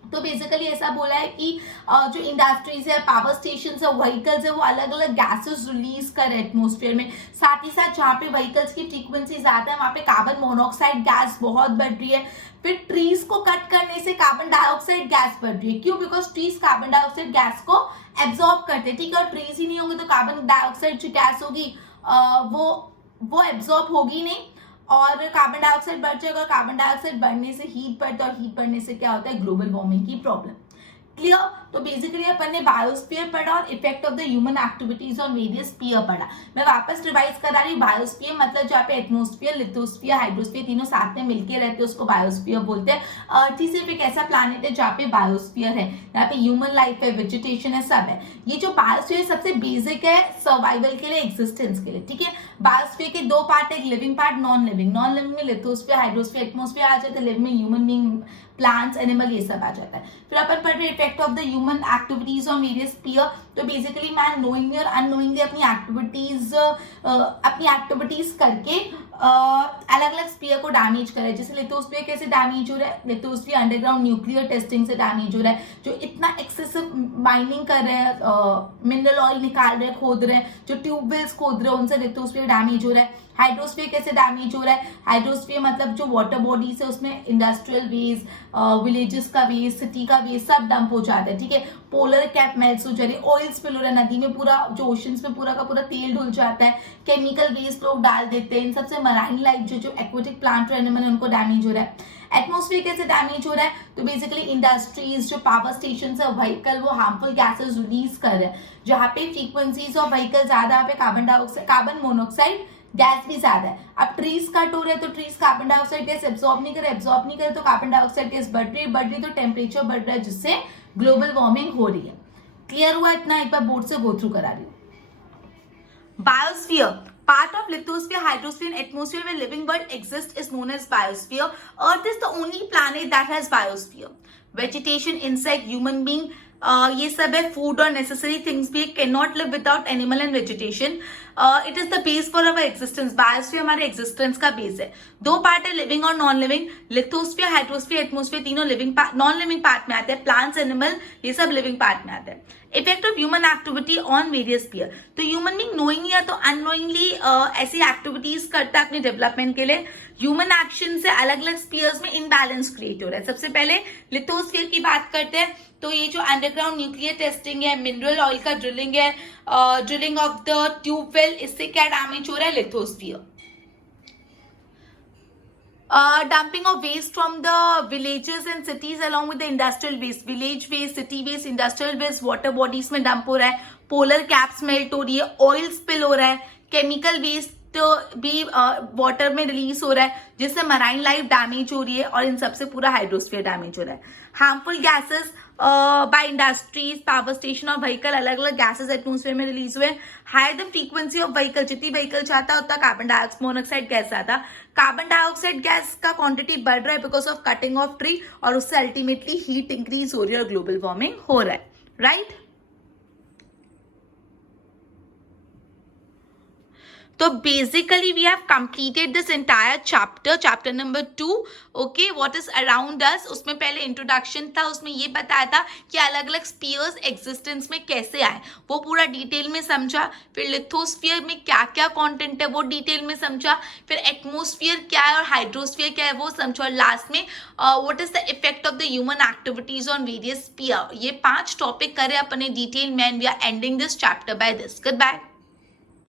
तो बेसिकली ऐसा बोला है कि जो इंडस्ट्रीज है, पावर स्टेशन है, व्हीकल्स है, वो अलग अलग गैसेस रिलीज कर एटमोस्फेयर में। साथ ही साथ जहाँ पे व्हीकल्स की फ्रीक्वेंसी ज्यादा है वहाँ पे कार्बन मोनोऑक्साइड गैस बहुत बढ़ रही है। फिर ट्रीज को कट करने से कार्बन डाइऑक्साइड गैस बढ़ रही है। क्यों? Because trees carbon dioxide gas को एब्जॉर्ब करते हैं, ठीक है। और ट्रीज ही नहीं होंगे तो कार्बन डाइऑक्साइड जो गैस होगी वो एब्जॉर्ब होगी नहीं, और कार्बन डाइऑक्साइड बढ़ जाएगा। और कार्बन डाइऑक्साइड बढ़ने से हीट बढ़ता है, और हीट बढ़ने से क्या होता है? ग्लोबल वार्मिंग की प्रॉब्लम। क्लियर? तो बेसिकली अपन ने बायोस्फीयर पढ़ा और effect of the human activities on various sphere पढ़ा। मैं वापस रिवाइज करा रही हूँ। बायोस्फीयर मतलब जहाँ पे एटमोस्फीयर, लिथोस्फीयर, हाइड्रोस्फीयर तीनों साथ में मिलके रहते हैं उसको बायोस्फीयर बोलते हैं। अर्थ ही सिर्फ एक ऐसा प्लैनेट है जहाँ पे बायोस्फीयर है, जहाँ पे ह्यूमन लाइफ है, वेजिटेशन है, सब है। ये जो बायोस्फीयर सबसे बेसिक है सर्वाइवल के लिए, एग्जिस्टेंस के लिए, ठीक है। बायोस्फीयर के दो पार्ट है, एक living part, non living. Non living में लिथोस्फीयर, हाइड्रोस्फीयर, एटमोस्फीयर आ जाता है। लिविंग में ह्यूमन बीइंग, प्लांट्स, एनिमल, ये सब आ जाता है। फिर अपन पढ़ रहे effect of the human activities on various sphere. तो बेसिकली मैन नोइंगली और अननोइंगली अपनी एक्टिविटीज करके अलग अलग स्फीयर को डैमेज करे। जैसे लिथोस्फीयर कैसे डैमेज हो रहा है? लिथोस्फीयर अंडरग्राउंड न्यूक्लियर टेस्टिंग से डैमेज हो रहा है। जो इतना एक्सेसिव माइनिंग कर रहे हैं, मिनरल ऑयल निकाल रहे हैं, खोद रहे हैं, जो ट्यूबवेल्स खोद रहे हैं, उनसे लिथोस्फीयर डैमेज हो रहा है। हाइड्रोस्फीयर कैसे डैमेज हो रहा है? हाइड्रोस्फीयर मतलब जो वाटर बॉडीज है उसमें इंडस्ट्रियल वेस्ट, विलेजेस का वेस्ट, सिटी का वेस्ट सब डंप हो जाता है, ठीक है। पोलर कैप मेल्ट हो जा रही है, ऑयल स्पिल हो रहा है, नदी में पूरा जो ओशंस में पूरा का पूरा तेल धुल जाता है, केमिकल वेस्ट लोग डाल देते हैं। इन सबसे मराइन लाइफ जो एक्वेटिक प्लांट और एनिमल है उनको डैमेज हो रहा है। एटमोस्फेयर कैसे डैमेज हो रहा है? तो बेसिकली इंडस्ट्रीज, जो पावर स्टेशन है, व्हीकल, वो हार्मफुल गैसेस रिलीज कर रहे हैं। जहाँ पे फ्रीक्वेंसीज ऑफ व्हीकल ज्यादा, यहाँ पे कार्बन मोनोऑक्साइड गैस भी ज्यादा है। अब ट्रीज कट हो रहे हैं तो trees carbon dioxide gas absorb नहीं करे तो कार्बन डाइऑक्साइड गैस बढ़ रही तो टेम्परेचर बढ़ रहा है, जिससे ग्लोबल वार्मिंग हो रही है। क्लियर हुआ इतना? एक बार बोर्ड से गो थ्रू करा रही हूँ। Biosphere, part of lithosphere, hydrosphere and atmosphere where living world exists is known as biosphere. Earth is the only planet that has biosphere. Vegetation, insect, human being, ये सब है। फूड और necessary things भी can not live without animal and vegetation. It is the base for our existence. Biosphere हमारे existence का base है। दो part है, लिविंग और non living. Lithosphere, hydrosphere, atmosphere तीनों लिविंग नॉन लिविंग पार्ट में आते हैं। प्लांट्स, एनिमल, ये सब लिविंग पार्ट में आते हैं। Effect of human activity on various sphere. तो ह्यूमन बीइंग नोइंगली या तो अननोइंगली ऐसी एक्टिविटीज करता है अपने डेवलपमेंट के लिए। ह्यूमन एक्शन से अलग अलग स्फीयर्स में इनबैलेंस क्रिएट हो रहा है। सबसे पहले लिथोस्फीयर की बात करते हैं। तो ये जो अंडरग्राउंड न्यूक्लियर टेस्टिंग है, मिनरल ऑयल का ड्रिलिंग है, ड्रिलिंग ऑफ द ट्यूबवेल, इससे क्या डैमेज हो रहा है? Lithosphere. Dumping of waste from the villages and cities along with the industrial waste, village waste, city waste, industrial waste, water bodies में dump हो रहा है। पोलर कैप्स मेल्ट हो रही है, ऑयल स्पिल हो रहा है, केमिकल वेस्ट भी वाटर में रिलीज हो रहा है, जिससे मराइन लाइफ डैमेज हो रही है, और इन सबसे पूरा हाइड्रोस्फीयर डैमेज हो रहा है। Harmful gases by industries, power station और व्हीकल, अलग अलग गैसेस एटमोस्फेयर में रिलीज हुए। Higher the frequency of vehicle, जितनी व्हीकल चाहता उतना कार्बन डाइऑक्साइड मोनोऑक्साइड गैस आता। कार्बन डाइऑक्साइड गैस का क्वांटिटी बढ़ रहा है because of cutting of tree, और उससे अल्टीमेटली हीट इंक्रीज हो रही है और ग्लोबल वार्मिंग हो रहा है, right? So basically we have completed this entire chapter number 2. Okay, what is around us? उसमें पहले इंट्रोडक्शन था, उसमें ये बताया था कि अलग अलग स्पीयर्स एग्जिस्टेंस में कैसे आए, वो पूरा डिटेल में समझा। फिर लिथोस्फीयर में क्या क्या कंटेंट है वो डिटेल में समझा। फिर एटमोस्फीयर क्या है और हाइड्रोस्फीयर क्या है वो समझा। और लास्ट में what is the effect of the human activities on various sphere. ये 5 टॉपिक करे अपने डिटेल में, and we are ending this chapter by this. Good bye.